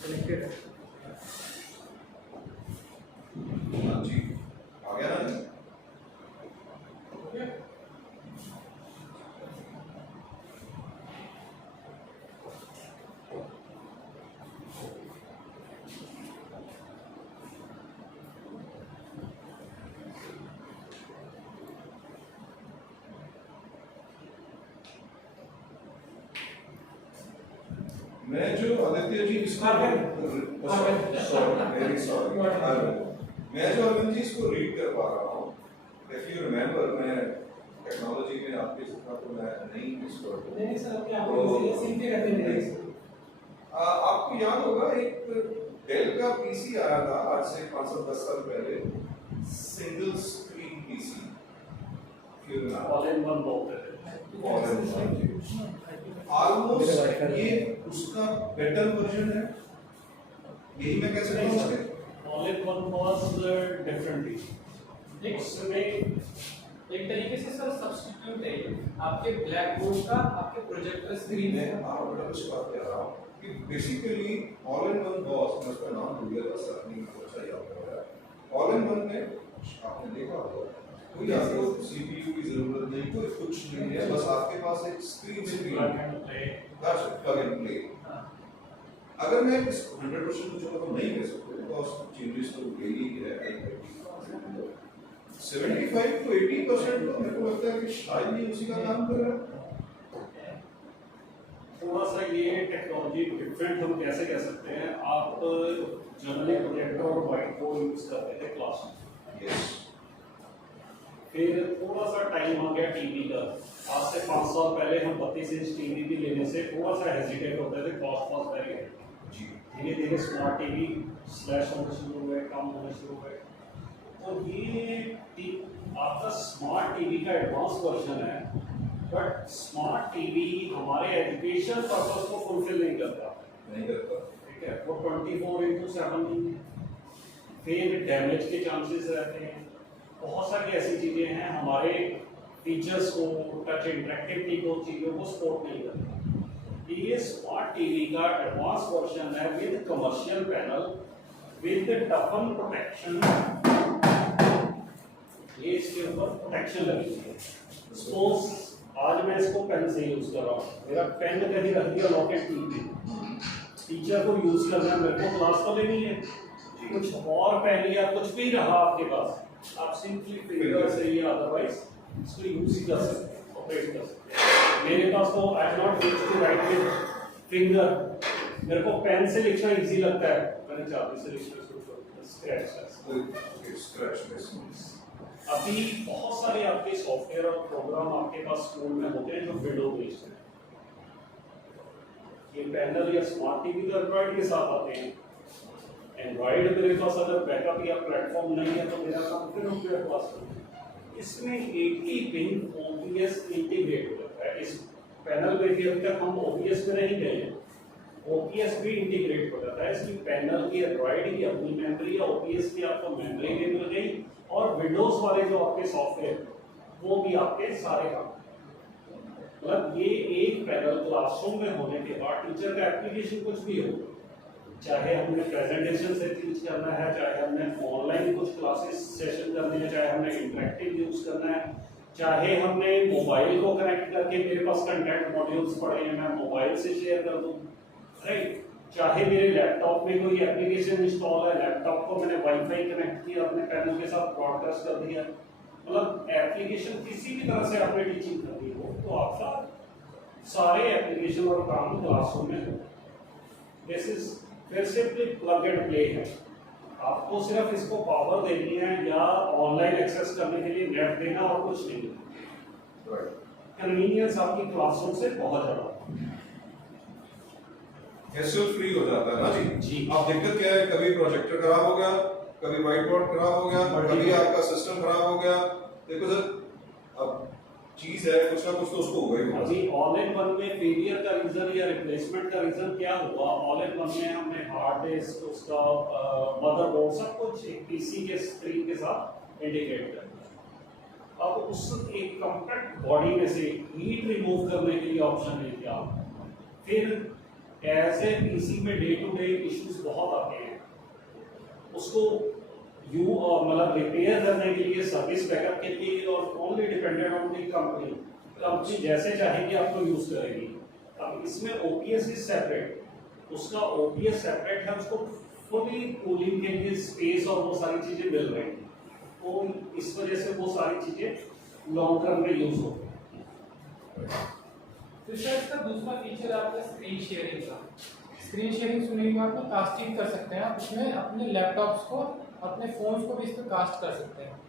connected है। हाँ जी, आ गया ना? मैं जो आदित्य जी इसको वेरी सॉरी मैं जो अरविंद जी इसको रीड कर पा रहा हूँ। इफ यू रिमेम्बर मैं टेक्नोलॉजी में आपके साथ तो मैं नहीं एक्सपर्ट हूँ। नहीं सर क्या आप सीखते रहते हैं। आपको याद होगा एक डेल का पीसी आया था आज से 510 साल पहले, single screen PC all in one बोलते हैं। ऑलमोस्ट ये उसका बेटर वर्जन है, यही मैं कह सकता हूँ। All in one was differently उसमें एक तरीके से सर सब्स्टिट्यूट है ये, आपके ब्लैक बोर्ड का आपके प्रोजेक्टर स्क्रीन मैं में। उस बात कह रहा हूँ कि basically all in one boss, मैं उसका नाम भूल गया था सर, नहीं अच्छा याद हो रहा है। ऑल इन वन में आपने देखा होगा कोई आपको सीपीयू की जरूरत नहीं, कोई कुछ नहीं है, बस आपके पास एक screen that's plug and play. अगर मैं इस 100% जो हम नहीं कह सकते बिकॉज़ चेंजेस तो डेली ही है। 75 to 80% तो मेरे को लगता है कि शायद ये उसी का काम कर रहा है। थोड़ा सा ये टेक्नोलॉजी डिफरेंट हम कैसे कह सकते हैं, आप जनरली प्रोजेक्टर और व्हाइट बोर्ड यूज करते थे क्लास में, यस फिर थोड़ा सा टाइम आ गया टीवी का। आज से 5 साल पहले हम 32 इंच टीवी भी लेने से थोड़ा सा हेजिटेट होते थे, कॉस्ट वॉज वेरी हाई। जी धीरे धीरे स्मार्ट टीवी स्लैश होने शुरू हुए, कम होने शुरू हुए। तो ये आपका स्मार्ट टीवी का एडवांस वर्जन है, बट स्मार्ट टीवी हमारे एजुकेशन पर्पस को फुलफिल नहीं करता। नहीं करता। ठीक है, वो 24/7 फिर डैमेज के चांसेस रहते हैं। बहुत सारी ऐसी चीज़ें हैं, हमारे फीचर्स को, टच इंटरेक्टिविटी को, चीज़ों को सपोर्ट नहीं करता। ये स्मार्ट टीवी का एडवांस वर्जन है with commercial panel, with टफन protection. ये इसके ऊपर प्रोटेक्शन लगी हुई है। सपोज आज मैं इसको पेन से यूज कर रहा हूँ, मेरा पेन कहीं रख दिया लॉकेट की, टीचर को यूज करना है, मेरे को क्लास तो लेनी है, कुछ और पेन या कुछ भी रहा आपके पास, आप सिंपली फिंगर से या अदरवाइज इसको यूज ही कर सकते हैं, ऑपरेट कर सकते हैं। मेरे पास तो I am not used to write with finger, मेरे को पेन से लिखना इजी लगता है, मैंने चाबी से लिखना शुरू कर दिया, स्क्रैच। अभी बहुत सारे आपके सॉफ्टवेयर और प्रोग्राम आपके पास स्कूल में होते हैं जो विंडो बेस्ड हैं। ये पैनल या स्मार्ट टीवी तो एंड्रॉइड के साथ आते हैं। एंड्रॉइड मेरे पास अगर बैकअप या प्लेटफॉर्म नहीं है तो मेरा काम फिर उनके पास है। इसमें 80 पिन OBS इंटीग्रेट हो जाता है। इस पैनल पे भी अभी तक हम OBS में नहीं गए हैं, OBS भी इंटीग्रेट हो जाता है। इसकी पैनल की एंड्रॉइड की अपनी मेमोरी या OBS की आपको मेमोरी भी मिल गई, और विंडोज वाले जो आपके सॉफ्टवेयर वो भी आपके सारे काम। मतलब ये एक पैनल क्लासरूम में होने के बाद टीचर का एप्लीकेशन कुछ भी हो, चाहे हमने प्रेजेंटेशन से टीच करना है, चाहे हमने ऑनलाइन कुछ क्लासेस सेशन करने हैं, चाहे हमने इंटरेक्टिव यूज करना है, चाहे हमने मोबाइल को कनेक्ट करके, मेरे पास कंटेंट मॉड्यूल्स पड़े हैं, मैं मोबाइल से शेयर कर दूं, राइट। चाहे मेरे लैपटॉप में कोई एप्लीकेशन इंस्टॉल है, लैपटॉप को मैंने वाईफाई कनेक्ट किया, अपने पैनल के साथ ब्रॉडकास्ट कर दिया, मतलब एप्लीकेशन किसी भी तरह से आपने टीचिंग करनी हो तो आपका सारे एप्लीकेशन और काम क्लासरूम में हो। दिस इज फिर सिंपली प्लग एंड प्ले है। आपको सिर्फ इसको पावर देनी है या ऑनलाइन एक्सेस करने के लिए नेट देना और कुछ नहीं। कन्वीनियंस आपकी क्लासरूम से बहुत ज़्यादा हैसल फ्री हो जाता है ना जी। जी। अब दिक्कत क्या है, कभी प्रोजेक्टर खराब हो गया, कभी व्हाइट बोर्ड खराब हो गया, कभी आपका सिस्टम खराब हो गया। देखो सर, अब चीज है, कुछ ना कुछ तो उसको होगा ही होगा। अभी ऑल इन वन में फेलियर का रीजन या रिप्लेसमेंट का रीजन क्या हुआ? ऑल इन वन में हमने हार्ड डिस्क, उसका मदरबोर्ड, सब कुछ एक पीसी के स्क्रीन के साथ इंटीग्रेट कर दिया। अब उस एक कॉम्पैक्ट बॉडी में से हीट रिमूव करने के लिए ऑप्शन नहीं दिया। फिर ऐसे पीसी में डे टू डे इश्यूज बहुत आते हैं, उसको यू और मतलब रिपेयर करने के लिए, सर्विस बैकअप के लिए, और only dependent on the company जैसे चाहेगी आपको यूज करेगी। अब इसमें ओपीएस इज सेपरेट, उसका ओपीएस सेपरेट है, उसको फुली कूलिंग के लिए स्पेस और वो सारी चीजें मिल रही हैं, तो इस वजह से वो सारी चीजें लॉन्ग टर्म में यूज होती हैं। तो सर इसका दूसरा फीचर है आपका स्क्रीन शेयरिंग का। स्क्रीन शेयरिंग सुनने के बाद कास्टिंग कर सकते हैं आप इसमें, अपने लैपटॉप्स को, अपने फोन्स को भी इस पर कास्ट कर सकते हैं।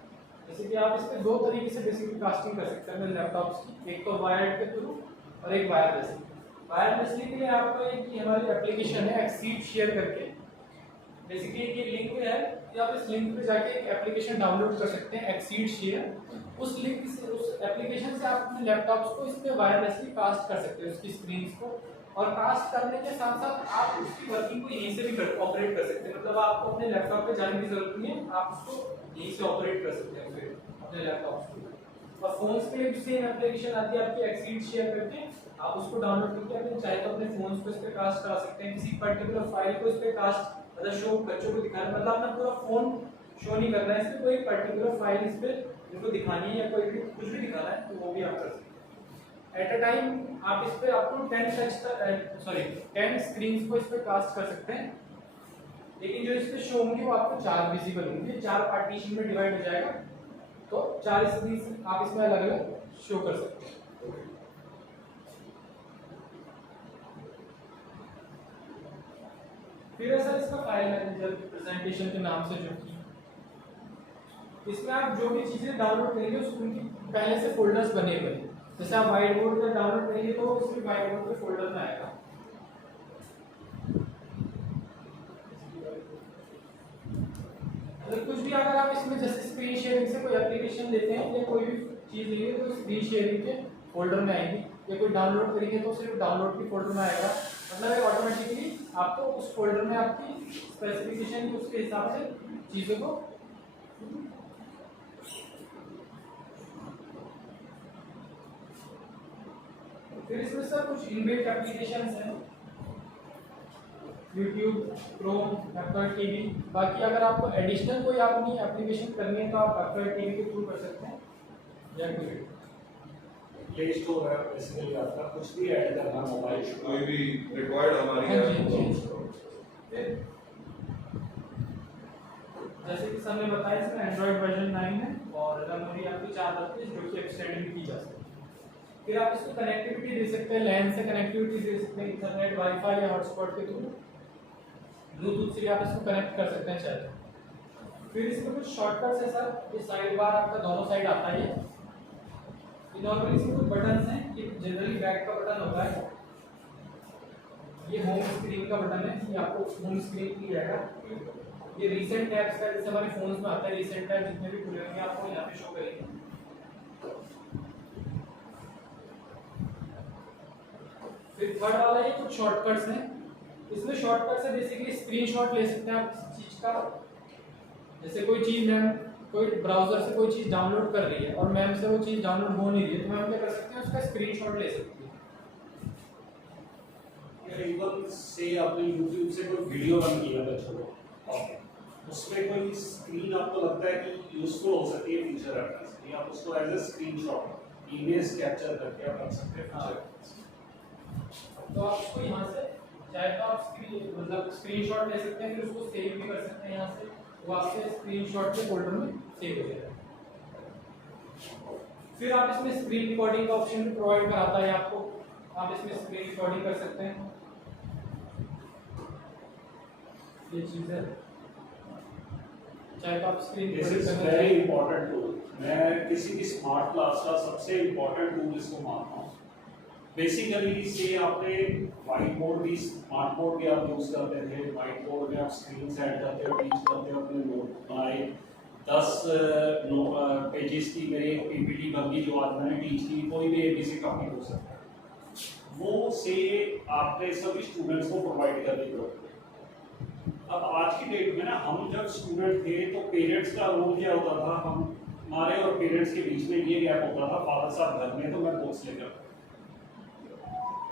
जैसे कि आप इस पर दो तरीके से बेसिकली कास्टिंग कर सकते हैं अपने लैपटॉप्स की, एक तो वायर्ड के थ्रू और एक वायरलेसली। वायरलेसली के लिए आपका एक हमारी एप्लीकेशन है एक्सीड शेयर करके, बेसिकली ये लिंक है कि आप इस लिंक पे जाके एक एप्लीकेशन डाउनलोड कर सकते हैं एक्सीड शेयर। उस लिंक से, उस एप्लीकेशन से आप अपने लैपटॉप्स को इस पे वायरलेसली कास्ट कर सकते हैं, उसकी स्क्रीन्स को, और कास्ट करने के साथ साथ आप उसकी वर्किंग को यहीं से भी ऑपरेट कर सकते हैं। मतलब आपको अपने लैपटॉप पे जाने की जरूरत नहीं है, आप उसको यहीं से ऑपरेट कर सकते हैं फिर अपने लैपटॉप को। और फोन्स पे भी सेम एप्लीकेशन आती है आपकी एक्सीड शेयर करके, आप उसको डाउनलोड करके अपने चाहे तो अपने फोन्स को इस पे कास्ट करा सकते हैं, किसी पर्टिकुलर फाइल को इस पे कास्ट, मतलब शो बच्चों को दिखाना, मतलब अपना पूरा फोन शो नहीं करना है, इस पे कोई पर्टिकुलर फाइल इस पे इनको दिखानी है या कोई भी कुछ भी दिखाना है तो वो भी आप कर सकते हैं। एट अ टाइम आप इस पे आपको 10 स्क्रीन्स को इस पे कास्ट कर सकते हैं, लेकिन जो इस पे शो होंगे वो आपको 4 विजिबल होंगे, 4 पार्टीशन में डिवाइड हो जाएगा, तो 4 स्क्रीन आप इसमें अलग अलग शो कर सकते हैं। फिर है सर इसका फाइल मैनेजर प्रेजेंटेशन के नाम से जो की इसमें आप जो भी चीजें डाउनलोड करेंगे उसकी पहले से फोल्डर्स बने हुए हैं। जैसे आप व्हाइट बोर्ड पर डाउनलोड करेंगे तो उसके व्हाइट बोर्ड के फोल्डर में आएगा। कुछ भी अगर आप इसमें जैसे स्क्रीन शेयरिंग से कोई एप्लीकेशन लेते हैं या कोई भी चीज लेंगे तो स्क्रीन शेयरिंग के फोल्डर में आएगी, या कोई डाउनलोड करेंगे तो सिर्फ डाउनलोड के फोल्डर में आएगा। मतलब ऑटोमेटिकली आपको उस फोल्डर में आपकी स्पेसिफिकेशन उसके हिसाब से चीज़ों को फिर इसमें सर कुछ इनबिल्ट एप्लीकेशंस हैं, यूट्यूब, क्रोम, एप्पल टीवी। बाकी अगर आपको एडिशनल कोई अपनी एप्लीकेशन करनी है तो आप एप्पल टीवी के थ्रू कर सकते हैं या प्ले स्टोर है बेसिकली आपका कुछ भी ऐड करना मोबाइल कोई भी रिक्वायर्ड हमारी हाँ है जी, तो फिर जैसे कि सर ने बताया इसमें एंड्रॉइड वर्जन 9 है और मेमोरी आपकी 432 जो कि एक्सटेंड भी की जा सकती है। फिर आप इसको कनेक्टिविटी दे सकते हैं, लैन से कनेक्टिविटी दे सकते हैं, इंटरनेट, वाईफाई या हॉटस्पॉट के थ्रू, ब्लूटूथ से भी आप इसको कनेक्ट कर सकते हैं चाहे। फिर इसमें कुछ शॉर्टकट्स है सर, ये साइड बार आपका दोनों साइड आता है। ये नॉर्मली इसमें कुछ बटन्स हैं, ये जनरली बैक का बटन होता है, ये होम स्क्रीन का बटन है, ये आपको होम स्क्रीन की जाएगा। ये रीसेंट टैब्स का जैसे हमारे फोन्स में आता है, रीसेंट टैब जितने भी खुले होंगे आपको यहाँ पे शो करेंगे। फिर थर्ड वाला ये कुछ शॉर्टकट्स हैं, इसमें शॉर्टकट्स है बेसिकली स्क्रीनशॉट ले सकते हैं आप किसी चीज का। जैसे कोई चीज मैम कोई ब्राउजर से कोई चीज डाउनलोड कर रही है और मैम से वो चीज डाउनलोड हो नहीं रही है तो मैम क्या कर सकते हैं, उसका स्क्रीनशॉट ले सकती है। इवन से आपने YouTube से कोई वीडियो रन किया बच्चों को, उसमें कोई स्क्रीन आपको लगता है कि यूजफुल हो सकती है फीचर रेफरेंस, या आप उसको as a screenshot image capture करके आप रख सकते हैं फीचर रेफरेंस। तो आप उसको यहाँ से चाहे तो आप मतलब स्क्रीनशॉट ले सकते हैं, फिर उसको सेव भी कर सकते हैं यहाँ से, वो आपके स्क्रीनशॉट के फोल्डर में सेव हो जाएगा। फिर आप इसमें स्क्रीन रिकॉर्डिंग का ऑप्शन भी प्रोवाइड कराता है आपको, आप इसमें स्क्रीन रिकॉर्डिंग कर सकते हैं। ये चीज़ है, चाहे तो आप screen this is very important tool. मैं किसी भी स्मार्ट क्लास का सबसे इंपॉर्टेंट टूल इसको मानता हूँ। बेसिकली से आपने व्हाइट बोर्ड भी, स्मार्ट बोर्ड भी आप यूज करते थे, व्हाइट बोर्ड में आप स्क्रीन सेट करते हो, टीच करते हो, अपने नोट बनाए 10 पेजेस की मेरी एक पीपीटी बन गई जो आज मैंने टीच की, कोई भी एबीसी कॉपी हो सकता है, वो से आपने सभी स्टूडेंट्स को प्रोवाइड करने की जरूरत है। अब आज की डेट में ना, हम जब स्टूडेंट थे तो पेरेंट्स का रोल क्या होता था, हमारे और पेरेंट्स के बीच में ये गैप होता था, फादर साहब घर में तो मैं बुक्स लेकर,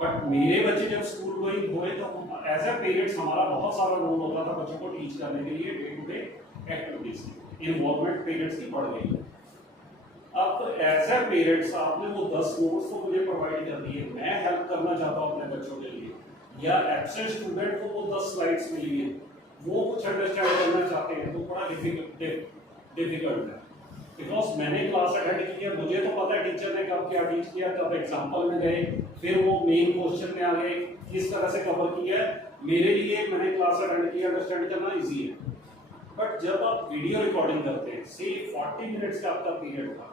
बट मेरे बच्चे जब स्कूल गोइंग हुए तो एज ए पेरेंट्स हमारा बहुत सारा रोल होता था बच्चों को टीच करने के लिए, डे टू डे एक्टिविटीज की इन्वॉल्वमेंट पेरेंट्स की बढ़ गई। अब तो एज ए पेरेंट्स आपने वो 10 नोट्स तो मुझे प्रोवाइड कर दिए, मैं हेल्प करना चाहता हूँ अपने बच्चों के लिए, या एब्सेंट स्टूडेंट को वो 10 स्लाइड्स मिली है, वो कुछ अंडरस्टैंड करना चाहते हैं तो बड़ा डिफिकल्ट है। बिकॉज मैंने क्लास अटेंड की है, मुझे तो पता है टीचर ने कब क्या टीच किया, कब एग्जाम्पल में गए, फिर वो मेन क्वेश्चन में आ गए, किस तरह से कवर किया है, मेरे लिए मैंने क्लास अटेंड किया, अंडरस्टैंड करना इजी है। बट जब आप वीडियो रिकॉर्डिंग करते हैं, से 40 मिनट्स का आपका पीरियड था,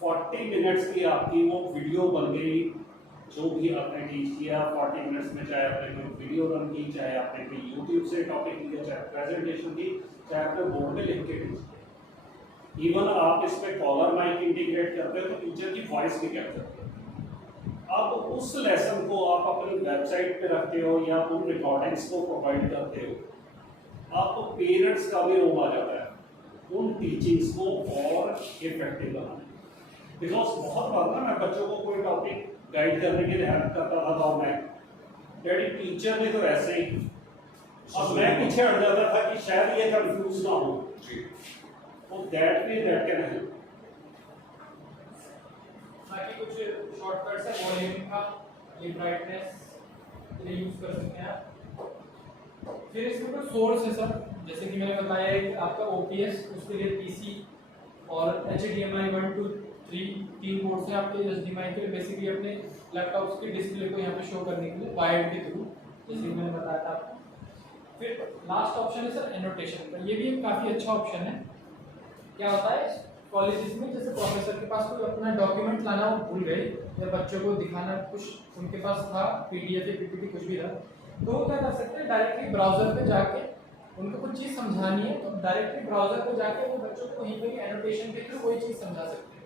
40 मिनट्स की आपकी वो वीडियो बन गई, जो भी आपने टीच किया 40 मिनट्स में, चाहे आपने कोई वीडियो रन की, चाहे आपने कोई यूट्यूब से टॉपिक लिया, चाहे प्रेजेंटेशन की, चाहे आपने बोर्ड में लिख के टीच किया, इवन आप इसमें कॉलर माइक इंटीग्रेट करते हो तो टीचर की वॉइस भी कैप्चर करते हो। अब उस लेसन को आप अपनी वेबसाइट पे रखते हो या उन रिकॉर्डिंग्स को प्रोवाइड करते हो, आपको पेरेंट्स का भी रोल आ जाता है उन टीचिंग्स को और इफेक्टिव बनाने। बिकॉज बहुत बार ना मैं बच्चों को कोई टॉपिक गाइड करने के लिए हेल्प करता था तो मैं डैडी टीचर ने तो ऐसे ही, अब मैं पीछे हट जाता था कि शायद ये कंफ्यूज ना हो, तो that way that can help. बाकी कुछ शॉर्टकट्स है, वॉल्यूम का, ये ब्राइटनेस ये यूज कर सकते हैं आप। फिर इसमें कुछ सोर्स है सर, जैसे कि मैंने बताया है कि आपका ओपीएस, उसके लिए पीसी और HDMI 1 2 3 तीन पोर्ट्स हैं आपके HDMI के लिए, बेसिकली अपने लैपटॉप की डिस्प्ले को यहाँ पे शो करने के लिए वायर्ड के थ्रू, जैसे मैंने बताया था आपको। फिर लास्ट ऑप्शन है सर एनोटेशन का। ये भी एक काफ़ी अच्छा ऑप्शन है। क्या होता है कॉलेजेस में, जैसे प्रोफेसर के पास कोई अपना डॉक्यूमेंट लाना वो भूल गए या बच्चों को दिखाना कुछ उनके पास था पीडीएफ या पीपीटी कुछ भी था, तो वो क्या कर सकते हैं डायरेक्टली ब्राउजर पे जाके उनको कुछ चीज़ समझानी है तो डायरेक्टली ब्राउजर पे जाके वो बच्चों को वहीं पे एनोटेशन के थ्रू कोई चीज़ समझा सकते हैं।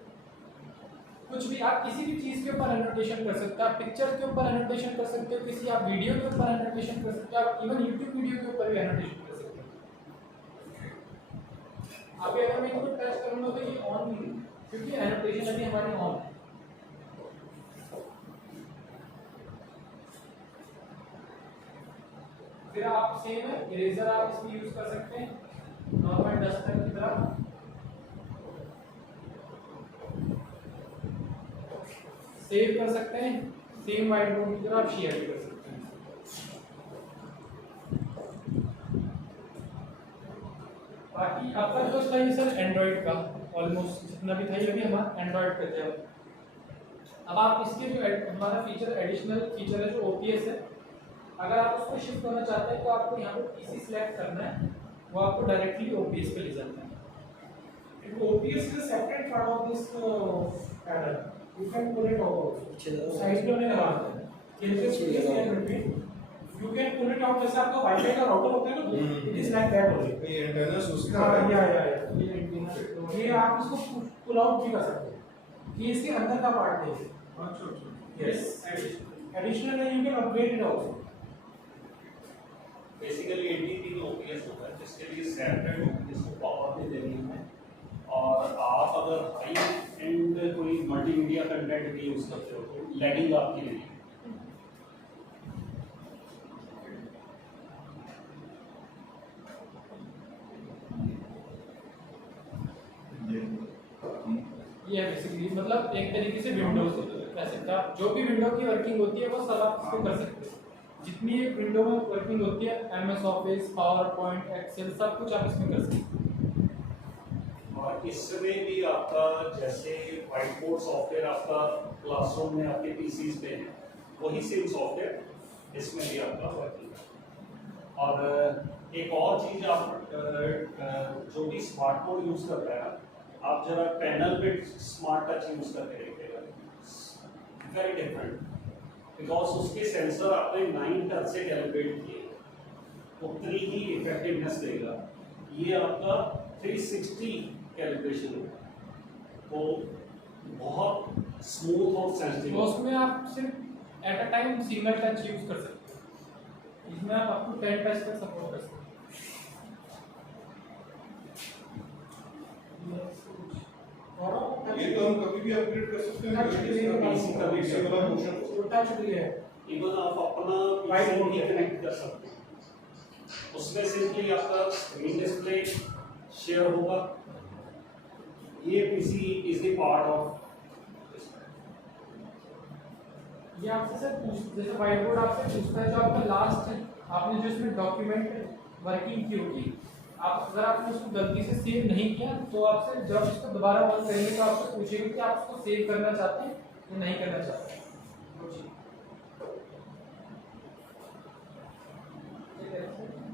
कुछ भी आप किसी भी चीज़ के ऊपर एनोटेशन कर सकते हो, आप पिक्चर के ऊपर एनोटेशन कर सकते हो, किसी आप वीडियो के ऊपर एनोटेशन कर सकते हो, आप इवन यूट्यूब वीडियो के ऊपर भी एनोटेशन कर सकते हो। अभी अगर मैं इनको टच करूंगा तो ये ऑन नहीं, क्योंकि एनोटेशन अभी हमारे ऑन है। फिर आप सेम है इरेजर आप इसमें यूज कर सकते हैं नॉर्मल डस्टर की तरह। सेव कर सकते हैं सेम व्हाइट बोर्ड की तरह, आप शेयर भी कर सकते हैं। बाकी आपका जो था ये सर एंड्रॉइड का ऑलमोस्ट जितना भी था ये भी हमारा एंड्रॉइड पे थे। अब आप इसके जो हमारा फीचर एडिशनल फीचर है जो ओपीएस है, अगर आप उसको शिफ्ट करना चाहते हैं तो आपको यहाँ पे पीसी सिलेक्ट करना है, वो आपको डायरेक्टली ओपीएस पे ले जाता है। OPS is a separate part of this panel. You can pull it out. Side में लगा देते हैं। You can pull it out, जैसे आपका वाईफाई का राउटर होता है ना, it is like that only. ये एंटेनास उसका हाँ, है। ये एंटीना, ये आप उसको पुल आउट भी कर सकते हैं। ये इसके अंदर का पार्ट नहीं है। अच्छा Yes. Additional है, you can upgrade it also. Basically 83 OPS होता है जिसके लिए सेपरेट ओपीएस को पावर भी देनी है, और आप अगर हाई एंड कोई मल्टीमीडिया कंटेंट भी यूज करते हो तो लैगिंग आपकी नहीं है। ये है बेसिकली, मतलब एक तरीके से विंडोज कह सकते हैं आप, जो भी विंडो की वर्किंग होती है वो सब आप इसको कर सकते हैं। जितनी एक विंडो में वर्किंग होती है MS Office, PowerPoint, Excel, सब कुछ आप इसमें कर सकते हैं। और इसमें भी आपका जैसे व्हाइट बोर्ड सॉफ्टवेयर आपका क्लासरूम में आपके पीसीज पे है, वही सेम सॉफ्टवेयर इसमें भी आपका वर्किंग है। और एक और चीज़ आप जो भी स्मार्ट बोर्ड यूज़ करता है, आप जरा पैनल पे स्मार्ट टच यूज़ करके देखिएगा, वेरी डिफरेंट, बिकॉज उसके सेंसर आपने 9 टच से कैलिब्रेट किए, उतनी ही इफेक्टिवनेस देगा। ये आपका 360 कैलिब्रेशन है, तो बहुत स्मूथ और सेंसिटिव। तो उसमें आप सिर्फ at a time single touch use कर सकते हैं, इसमें आप अप टू 10 टच तक सपोर्ट कर सकते हैं। ये तो हम कभी भी अपग्रेड कर सकते हैं। Touch भी है, पीसी का पीसी वाला पोर्शन टच भी है। इवन आप अपना White पीसी board भी है। कनेक्ट कर सकते हैं, उसमें सिंपली आपका स्क्रीन डिस्प्ले शेयर होगा। ये PC is the part of, ये आपसे सर जैसे व्हाइट बोर्ड आपसे पूछता है जो आपका लास्ट आपने जो इसमें डॉक्यूमेंट वर्किंग की होगी, आप अगर आपने उसको गलती से सेव नहीं किया तो आपसे जब इसको दोबारा ऑन करेंगे तो आपसे पूछेगा कि आप उसको सेव करना चाहते हैं या नहीं करना चाहते हैं।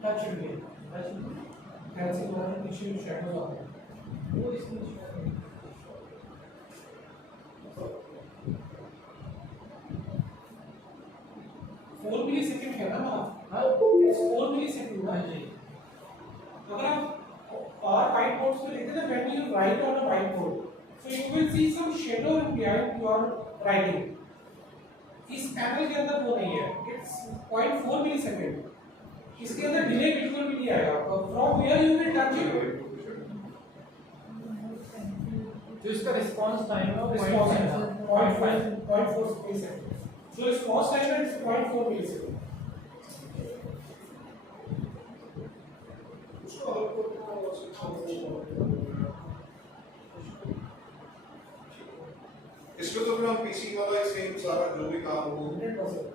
टच भी है। कैंसिल होने के पीछे शैडो आ गया। वो इसमें 4 मिलीसेकंड है ना, हाँ 4 मिलीसेकंड हाँ है। जी। अगर आप और white boards में देखते हैं, when you write on a whiteboard, so you will see some shadow behind your writing. इस पैनल के अंदर वो नहीं है, it's 0.4 मिलीसेकंड। इसके अंदर डिले बिल्कुल भी नहीं आएगा। From where you will touch it, जो इसका रिस्पांस टाइम है वो response है 0.5 0.4 millisecond. So response time is 0.4 millisecond. उसको अलग करके इसमें तो फिर हम पीसी वाला ही सेम सारा जो भी काम हो 100%।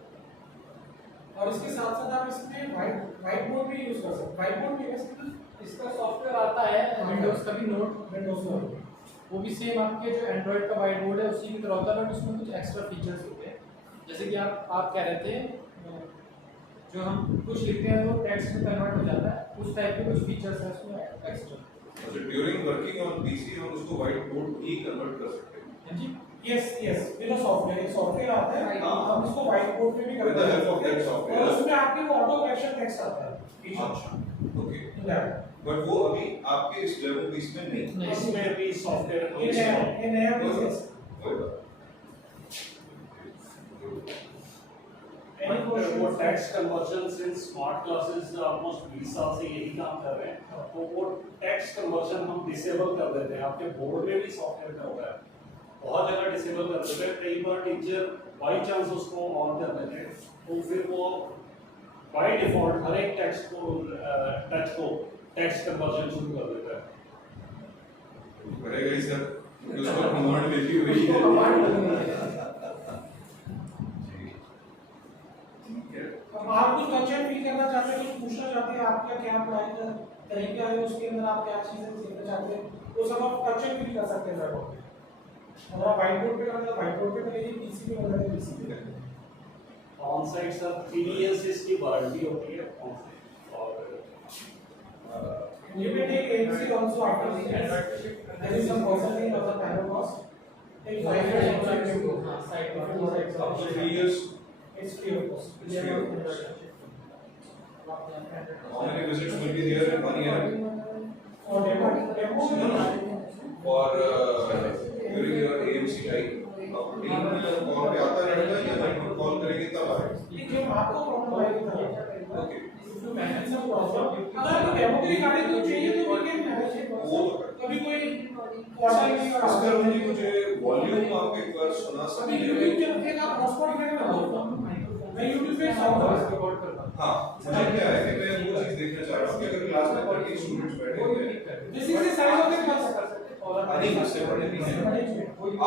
और इसके साथ साथ आप इसमें व्हाइट बोर्ड भी यूज कर सकते हैं। व्हाइट बोर्ड भी है, इसका सॉफ्टवेयर आता है विंडोज का भी नोट, विंडोज में वो भी सेम आपके जो एंड्रॉइड का व्हाइट बोर्ड है उसी की तरह होता है, बट उसमें कुछ एक्स्ट्रा फीचर्स होते हैं। जैसे कि आप कह रहे थे जो हम कुछ लिखते हैं तो टेक्स्ट में कन्वर्ट हो जाता है, उस टाइप के कुछ फीचर्स हैं उसमें एक्स्ट्रा। अच्छा, ड्यूरिंग वर्किंग ऑन पीसी हम उसको व्हाइट बोर्ड ही कन्वर्ट कर सकते हैं। हाँ जी, यस विद सॉफ्टवेयर, एक सॉफ्टवेयर आता है, हम इसको व्हाइट बोर्ड पे भी कर With the help of that सकते हैं software. और उसमें आपके वो ऑटो करेक्शन टेक्स्ट आता है। अच्छा, ओके। Yeah. बट वो अभी आपके इस डेमो पीस में नहीं। नहीं। इसमें भी सॉफ्टवेयर को ये नया बिजनेस। कोई बात वो tax conversion since smart classes almost 20 साल से यही काम कर रहे हैं, तो वो टैक्स कन्वर्जन हम डिसेबल कर देते हैं। आपके बोर्ड में भी सॉफ्टवेयर का होता है, बहुत जगह डिसेबल कर देते हैं। कई बार टीचर बाई चांस उसको ऑन कर देते हैं, तो फिर वो बाय डिफॉल्ट हर एक टेक्स्ट को टैक्स कन्वर्जन शुरू कर देता है। करेगा ही सर, क्योंकि उसको कमांड मिली हुई है। ठीक है। अब आप कुछ अच्छा फील करना चाहते हैं, कुछ पूछना चाहते हैं, आपका क्या पढ़ाई का तरीका है, उसके अंदर आप क्या चीजें सीखना चाहते हैं, वो सब आप अच्छा फील कर सकते हैं सर। अगर आप व्हाइट बोर्ड पे करना है व्हाइट बोर्ड पे करिए, पीसी पे करना है पीसी पे करिए। ऑन साइट सर 3 इयर्स इसकी वारंटी होती है ऑन साइट, और You may take AMC also after 3 years. There is some percentage of the panel cost. Take 5 years also you can go. हाँ, side by After 3 years, It's free of cost. it's free of cost. How many visits will be there in 1 year? For demo, For during your AMC time, team call पे आता रहेगा या network call करेगी तब आएगा? जब आपको problem आएगी तब। ओके, तो मैनेज सब प्रॉब्लम। अगर आपको डेमो के रिगार्डिंग कुछ चाहिए तो वी कैन मैनेज इट। वो तो कर। कभी कोई क्वार्टर की और अस्कर मुझे मुझे वॉल्यूम आप एक बार सुना अभी सकते यूट्यूब हैं? पे रखेगा आप हॉटस्पॉट कनेक्ट कर दो। मैं यूट्यूब पे साउंड रिकॉर्ड करता हूँ। हाँ, मुझे क्या है कि मैं वो चीज देखना चाह रहा हूँ कि अगर क्लास में 30 स्टूडेंट्स बैठे हुए हैं, this is the size of the class. नहीं उससे बड़े नहीं है।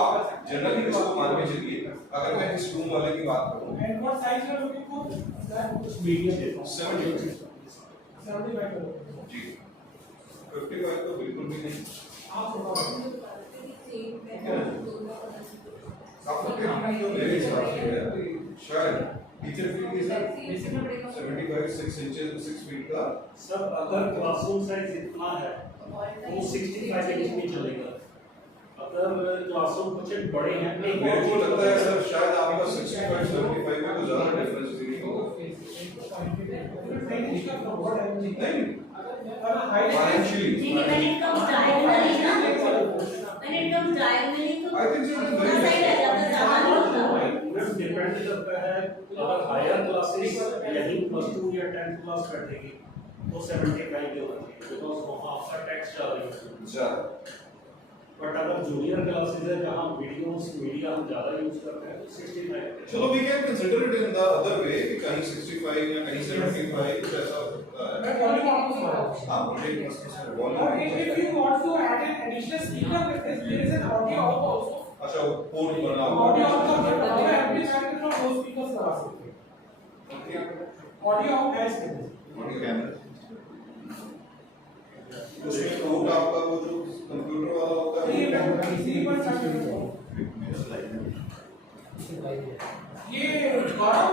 आप जनरली इसको मान के चलिए, अगर मैं इस रूम वाले की बात करूँ, and what size you are looking for? Medium देता हूँ 75 जी 55 तो बिल्कुल भी नहीं। आप बताओ। आपको क्या मेरे हिसाब से है शायद टीचर फीट की सर 75 6 इंचेस 6 फीट का। सर अगर क्लासरूम साइज इतना है तो 65 इंच में चलेगा। अगर क्लासरूम कुछ बड़े हैं, मेरे को लगता है सर शायद आपका 65 75 में तो ज्यादा डिफरेंस नहीं होगा। नहीं financially when it comes diagonally ना, when it comes diagonally तो I think so, it's very थोड़ा side आ जाता है, ज़्यादा नहीं होता। डिपेंड करता है, अगर हायर क्लासेस यही +2 या 10th क्लास बैठेगी तो 75 के होना चाहिए, बिकॉज वहाँ आपका टैक्स ज़्यादा यूज ज्यादा। बट अगर जूनियर क्लासेस है जहाँ मीडिया हम ज़्यादा यूज करते हैं तो 65। चलो we can consider it in the other way कि कहीं 65 या कहीं 75 कुछ ऐसा हो सकता है। मैं वॉल्यूम आपको बता रहा हूँ। हाँ मुझे इसमें और volume if you want to add an additional speaker with this, there is an audio out also. अच्छा वो पोर्ट बना हुआ Audio out का मतलब आपका एम्पलीफायर के थ्रू दो स्पीकर्स लगा सकते हैं। Audio out है इसके अंदर। ऑडियो कैमरा उसमें पोर्ट आपका वो जो कंप्यूटर वाला होता है ये वो ये गौरव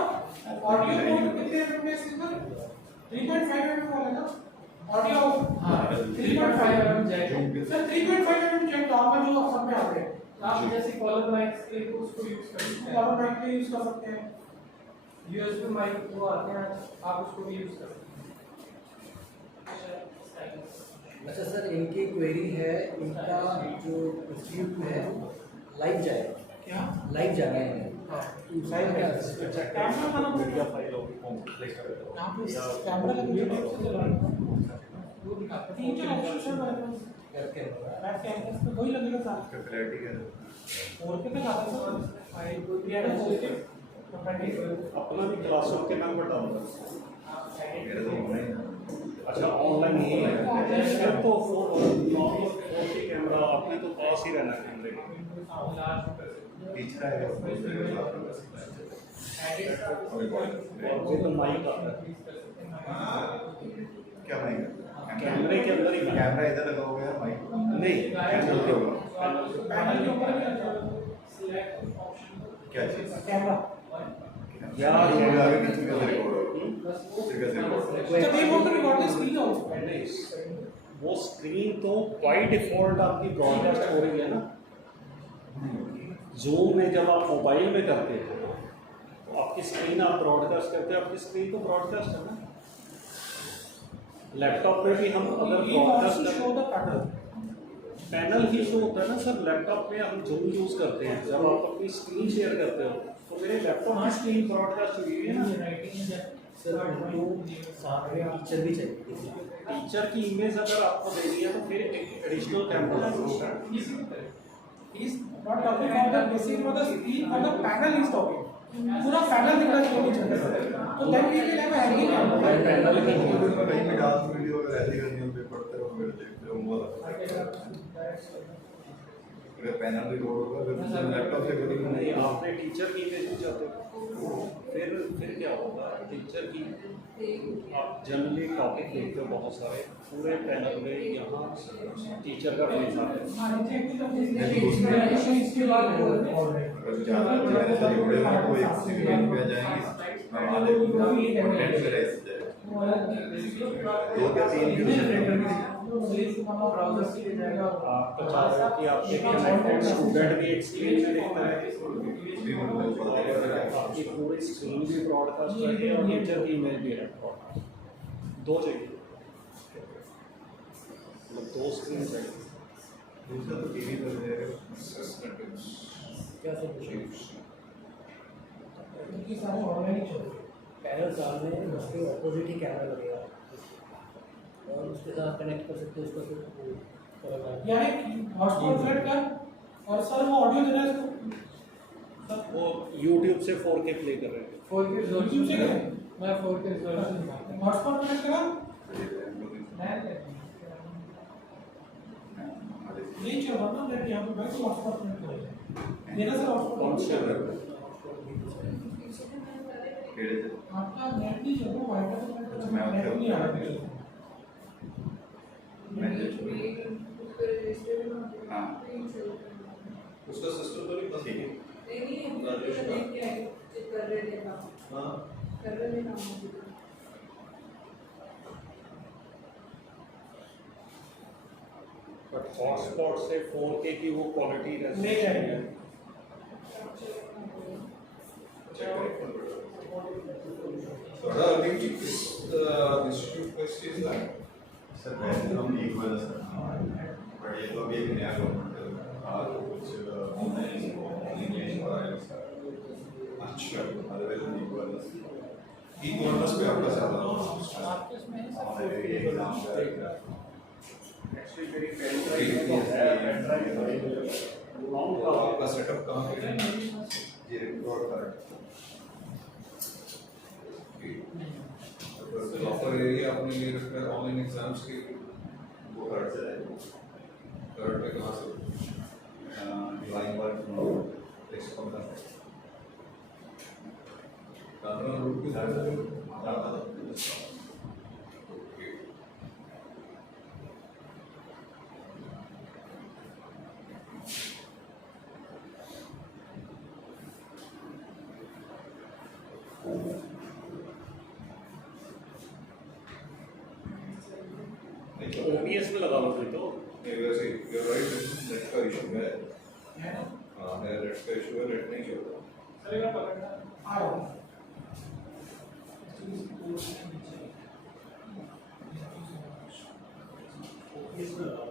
ऑडियो पोर्ट कितने एमएम में स्पीकर? 3.5 एमएम वाला ना? ऑडियो हाँ 3.5 mm जैक। सर 3.5 एमएम जैक नॉर्मल जो सब में आते हैं। आप जैसे कॉलर माइक्स के लिए तो उसको यूज कर सकते हैं। कॉलर माइक पे यूज कर सकते हैं। यूएसबी माइक वो आते हैं, आप उसको भी यूज कर सकते हैं। अच्छा सर, इनकी क्वेरी है, इनका जो ट्यूब है लाइव जाएगा, क्या? लाइव जाना है इन्हें। हाँ कैमरा का नाम मीडिया फाइल होगी कॉम्प्लेक्स करेगा। यहाँ पे कैमरा का वीडियो कैसे चलाएगा? वो दिखाता है। तीन चार ऑप्शन है मेरे पास। करके बैक कैमरा पे वही लगेगा सारा। क्लैरिटी है। 4K पे आता है सर। फाइल कोई भी है 4K। अपना भी क्लासरूम के नाम पर डाउनलोड। मेरा तो होना ही है। अच्छा ऑनलाइन नहीं है तो 4K कैमरा आपने तो पास ही रहना है कैमरे के। टीचर है और वो तो माइक आता है क्या माइक? कैमरे के अंदर ही कैमरा इधर लगा हुआ है माइक नहीं कैमरे के ऊपर पैनल के ऊपर भी आता है। क्या चीज? कैमरा। यार ये आगे पीछे का record So they want to record the screen also. नहीं, वो स्क्रीन तो बाई डिफॉल्ट आपकी ब्रॉडकास्ट हो रही है ना। जूम में जब आप मोबाइल में करते हो तो आपकी स्क्रीन आप ब्रॉडकास्ट करते हो, आपकी स्क्रीन तो ब्रॉडकास्ट है ना। लैपटॉप में भी हम अगर He wants to broadcast show the pattern. Panel he show होता है ना सर। लैपटॉप में हम जूम यूज़ करते हैं, जब आप अपनी स्क्रीन शेयर करते हो तो मेरे लैपटॉप की स्क्रीन ब्रॉडकास्ट हुई है ना। सर उनको साथ में टीचर भी चाहिए। टीचर की इमेज अगर आपको देनी है तो फिर एक एडिशनल कैमरा होता है। He is not talking about the basic for the screen, for the panel he is talking. पूरा पैनल दिख रहा है जो नीचे है। तो then we will have a hanging camera. Panel की कहीं पे डांस वीडियो अगर ऐसी करनी हो पे पढ़ते रहो फिर देखते रहो वो अगर पैनल भी लोड होगा फिर लैपटॉप से कभी नहीं, नहीं आपने टीचर की इमेज भी चाहते हो फिर क्या होगा। टीचर की आप जनरली टॉपिक देखते हो बहुत सारे, पूरे पैनल में यहाँ टीचर का फेस आता है। अगर ज़्यादा मेरे से जुड़े हुए हैं तो एक सिग्नल पे आ जाएंगे मैं वहाँ देखूँगा कंटेंट से रह जाएगा 2 या 3 व्यूज आपका चाह रहे हो कि आपके कनेक्टेड स्टूडेंट भी एक स्क्रीन में देखता है, आपकी पूरी स्क्रीन भी ब्रॉडकास्ट करके और टीचर की इमेज भी ब्रॉडकास्ट 2 चाहिए, मतलब 2 स्क्रीन चाहिए। दूसरा तो टीवी पर क्या सब क्योंकि सारे ऑनलाइन ही चल रहे हैं। पैनल सामने उसके अपोजिट ही कैमरा लगेगा और उसके साथ कनेक्ट कर सकते हो उसका फिर यानी हॉटस्पॉट कनेक्ट कर और सर वो ऑडियो दे रहा है इसको वो YouTube से 4K प्ले कर रहे हैं। 4K YouTube से करें मैं 4K रिजोल्यूशन हॉटस्पॉट कनेक्ट करा यही चल रहा ना नेट यहाँ पे बैठ के हॉटस्पॉट कनेक्ट करेगा मेरा सर कौन से हॉटस्पॉट आपका नेट नहीं चल रहा वाईफाई से कनेक्ट करना नेट नहीं आ रहा हाँ उसका सिस्टम तो नहीं बस ठीक है हाँ बट हॉटस्पॉट से 4K की वो क्वालिटी नहीं आएगी थोड़ा अभी किस इंस्टीट्यूट का स्टेज है सर वैसे हम एक वाला सर पर ये तो अभी एक नया गवर्नमेंट आज कुछ ऑनलाइन इंग्लिश हो रहा है सर अच्छा अदरवाइज हम एक वाला ई गवर्नेंस पे आपका ज्यादा आपके इसमें हमारे ये एग्जाम का एक्चुअली मेरी पेन ड्राइव है, पेन ड्राइव लॉन्ग का आपका सेटअप कहाँ पे है ये रिकॉर्ड कर ऑफर एरिया आपने ये रखा है ऑनलाइन एग्जाम्स के वो कर्ड से कर्ड पे कहाँ से ड्राइंग वर्क टेक्स्ट कम करना है कानून रूट के साथ OBS में लगा लो फिर तो। वैसे you're right नेट का इशू है हाँ है नेट का इशू है नेट नहीं चल रहा सर एक बार पकड़ना आ रहा हूँ OBS में लगा लो।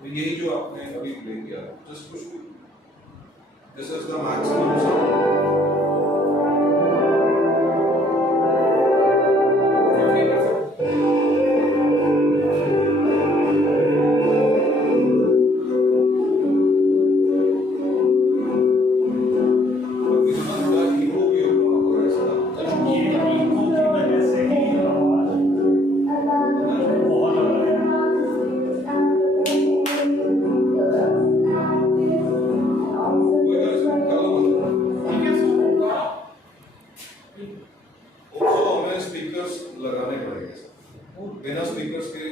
तो यही जो आपने अभी प्ले किया, जस्ट कुछ this is the maximum sound. बिना स्पीकर्स के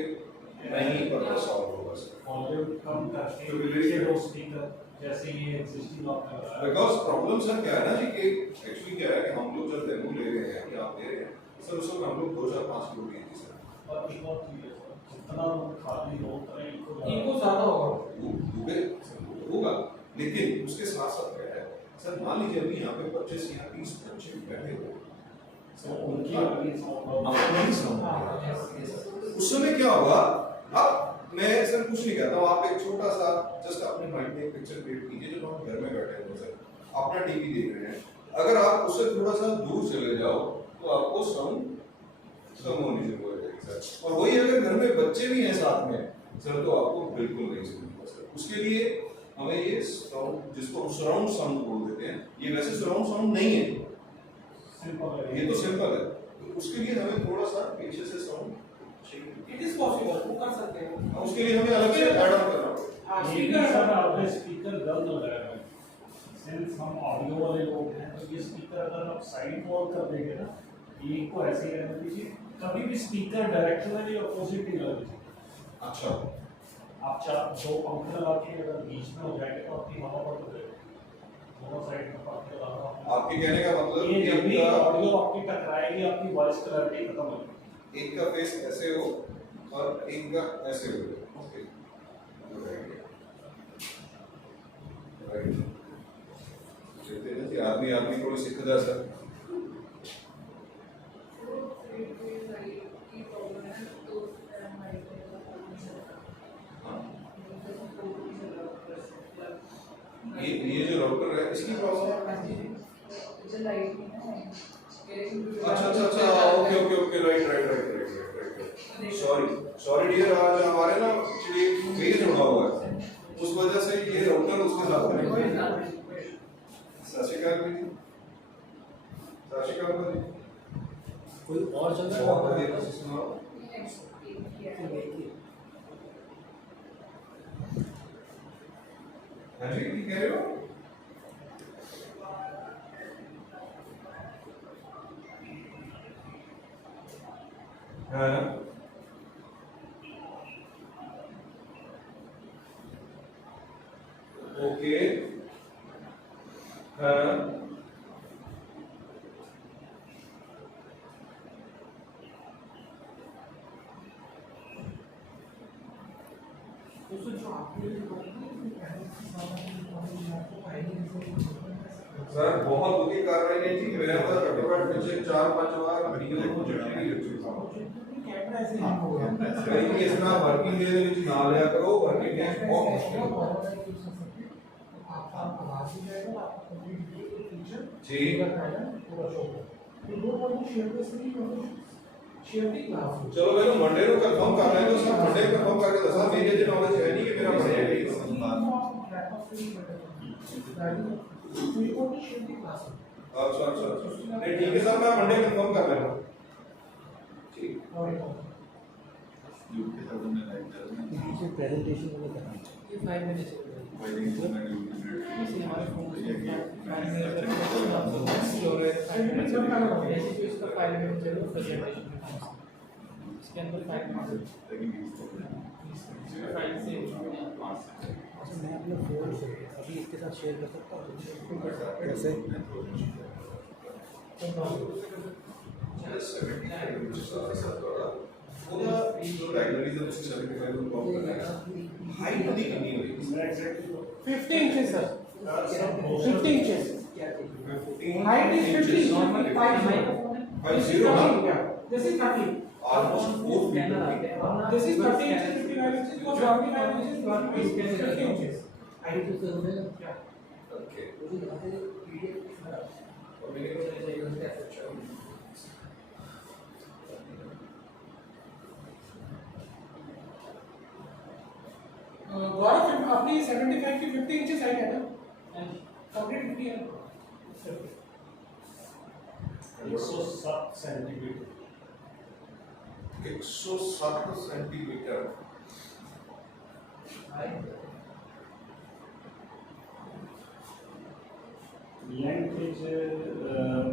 नहीं पता सॉल्व होगा सर। वॉल्यूम कम करके पीछे दो स्पीकर जैसे ये एग्जिस्टिंग आपने लगाया। बिकॉज प्रॉब्लम सर क्या है ना जी कि एक्चुअली क्या है कि हम लोग जब डेमो ले रहे हैं या आप ले रहे हैं सर, उस वक्त हम लोग 2-4-5 लोग लिए थे सर। और एक और चीज है सर, जितना खाली हो उतना इनको ज्यादा होगा होगा, लेकिन उसके साथ साथ क्या है सर, मान लीजिए अभी यहाँ पे 25 या 30 बच्चे बैठे हो, उनकी अपनी उस समय क्या होगा। अब मैं सर कुछ नहीं कहता हूँ, आप एक छोटा सा जस्ट अपने माइंड में एक पिक्चर क्रिएट कीजिए। जब आप घर में बैठे हो सर, अपना टीवी देख रहे हैं, अगर आप उससे थोड़ा सा दूर चले जाओ तो आपको साउंड कम होनी शुरू हो जाएगी सर। और वही अगर घर में बच्चे भी हैं साथ में सर, तो आपको बिल्कुल नहीं सुनेगा सर। उसके लिए हमें ये साउंड, जिसको हम सराउंड साउंड बोल देते हैं, ये वैसे सराउंड साउंड नहीं है, ये तो सिंपल है। तो उसके लिए हमें थोड़ा सा पीछे से साउंड चाहिए। इट इज पॉसिबल, वो कर सकते हैं। उसके लिए हमें अलग से ऐड ऑन करना पड़ेगा। स्पीकर सर आपने स्पीकर गलत लगाया है। सिंस हम ऑडियो वाले लोग हैं तो ये स्पीकर अगर आप साइड वॉल कर देंगे ना, ये को ऐसे ही रहने दीजिए, कभी भी स्पीकर डायरेक्शनली अपोजिट नहीं लगा। अच्छा, आप चार दो पंखे लगा के अगर बीच में हो जाएगा तो आपकी हवा बढ़ जाएगी। दोनों साइड में पंखे लगा, आपके कहने का मतलब ये जब भी एक का- ऑडियो आपकी टकराएगी आपकी वॉइस क्लैरिटी खत्म हो जाएगी। एक का फेस ऐसे हो और एक का ऐसे हो। Okay, right. कहते हैं कि आदमी आदमी को सीखदा सर। ये जो राउटर है इसकी प्रॉब्लम है। अच्छा, ओके, राइट। सॉरी डियर, आज हमारे ना एक्चुअली पेज जुड़ा हुआ है, उस वजह से ये राउटर उसके साथ कनेक्ट है। सत श्री अकाल जी। कोई और जगह बहुत बढ़िया सुनाओ। हाँ जी, क्या कह रहे हो? हाँ, ओके, हाँ, सर बहुत दुखी कर रहे हैं जी। मैं तो घट्टो-घट्ट पिछले 4-5 बार वीडियो को जल्दी लिख चुका हूं। कैमरा ऐसे हैंग हो गया। भाई इस तरह वर्किंग डे ਦੇ ਵਿੱਚ ਨਾ ਲਿਆ ਕਰੋ, वर्किंग डे बहुत मुश्किल है। आप आवाज ही जाएगा, आपका कंप्लीट वीडियो फीचर जी। पूरा शो होगा। You don't want to share the screen, you want to share the glass. चलो मैं तो मंडे को कंफर्म कर रहा हूं, सर मंडे कंफर्म करके दसा। मेरी ये नॉलेज है नहीं कि मेरा मंडे है। So you want to share the class? अच्छा, नहीं ठीक है सर, मैं मंडे कंफर्म कर रहा हूं। ठीक। पीछे प्रेजेंटेशन में करना चाहिए। ये 5 मिनट्स हमारे फोन से इसका 5 मिनट चलो प्रेजेंटेशन में इसके अंदर 5 मिनट फाइल से अच्छा, मैं अपने फ़ोन से अभी इसके साथ शेयर कर सकता हूँ कैसे? ਉਹਦਾ ਜੋ ਲਾਇਬ੍ਰੇਰੀ ਦਾ ਤੁਸੀਂ ਸਰਟੀਫਿਕੇਟ ਨੂੰ ਕਾਪੀ ਕਰਨਾ ਹੈ, ਹਾਈਟ ਉਹਦੀ ਕਿੰਨੀ ਹੋਏਗੀ? 15 inches sir. 15 inches. 15 Height is 15. Normal 5 5 0 Yeah. This is 30. almost 4 feet. This is 30 inches, 55 inches, because 45 inches, 1 is 50 inches. आई तो सर में Yeah. Okay. मुझे यहाँ से PDF और मेरे को गौरव अपनी 75 की 50 इंचेस हाइट है ना? 40 50 है। 107 centimetre 107 centimetre. Length is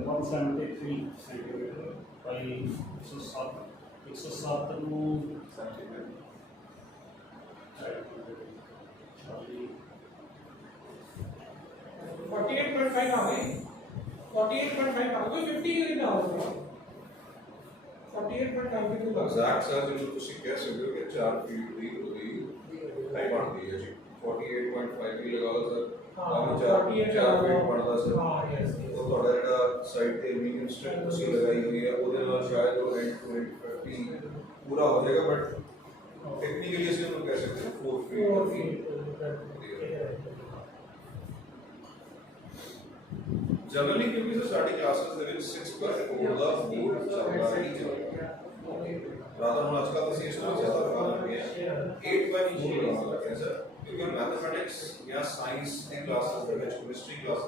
173 centimetre by 107 centimetre 48.5 आ गई, 48.5 आ गई, 50 कितना होगा? 48.5 की तो एग्जैक्ट सर जो ਤੁਸੀਂ ਕਹਿ ਸਕਦੇ ਹੋ ਕਿ 4 ਫੀਟ ਦੀ ਉਹਦੀ ਹਾਈਟ ਬਣਦੀ ਹੈ ਜੀ 48.5 ਵੀ ਲਗਾਓ ਸਰ ਹਾਂ, 4 48 ਫੀਟ ਬਣਦਾ ਸਰ। ਹਾਂ, yes, yes। ਉਹ ਤੁਹਾਡਾ ਜਿਹੜਾ ਸਾਈਡ ਤੇ ਮੀਡੀਅਮ ਸਟ੍ਰਿਪ ਤੁਸੀਂ ਲਗਾਈ ਹੋਈ ਹੈ ਉਹਦੇ ਨਾਲ ਸ਼ਾਇਦ ਉਹ ਐਂਡ ਟੂ ਐਂਡ 50 ਪੂਰਾ ਹੋ ਜਾਏਗਾ ਬਟ ਟੈਕਨੀਕਲੀ ਅਸੀਂ ਉਹਨੂੰ ਕਹਿ ਸਕਦੇ ਹਾਂ 4 ਫੀਟ 4 feet। ਜਨਰਲੀ ਕਿਉਂਕਿ ਸਰ ਸਾਡੀ ਕਲਾਸਿਸ ਦੇ ਵਿੱਚ 6/4 ਦਾ ਬੋਰਡ ਚੱਲਦਾ ਹੀ ਚੱਲਦਾ ਰਾਦਾ ਹੁਣ ਅੱਜ ਕੱਲ੍ਹ ਅਸੀਂ ਇਸ ਤੋਂ ਜ਼ਿਆਦਾ ਲਗਾ ਲੱਗੇ ਹਾਂ 8/4 ਲਗਾ ਲੱਗੇ ਹਾਂ ਸਰ ਕਿਉਂਕਿ ਮੈਥਮੈਟਿਕਸ ਜਾਂ ਸਾਇੰਸ ਦੀ ਕਲਾਸਿਸ ਦੇ ਵਿੱਚ ਕੈਮਿਸਟਰੀ ਕਲਾਸਿਸ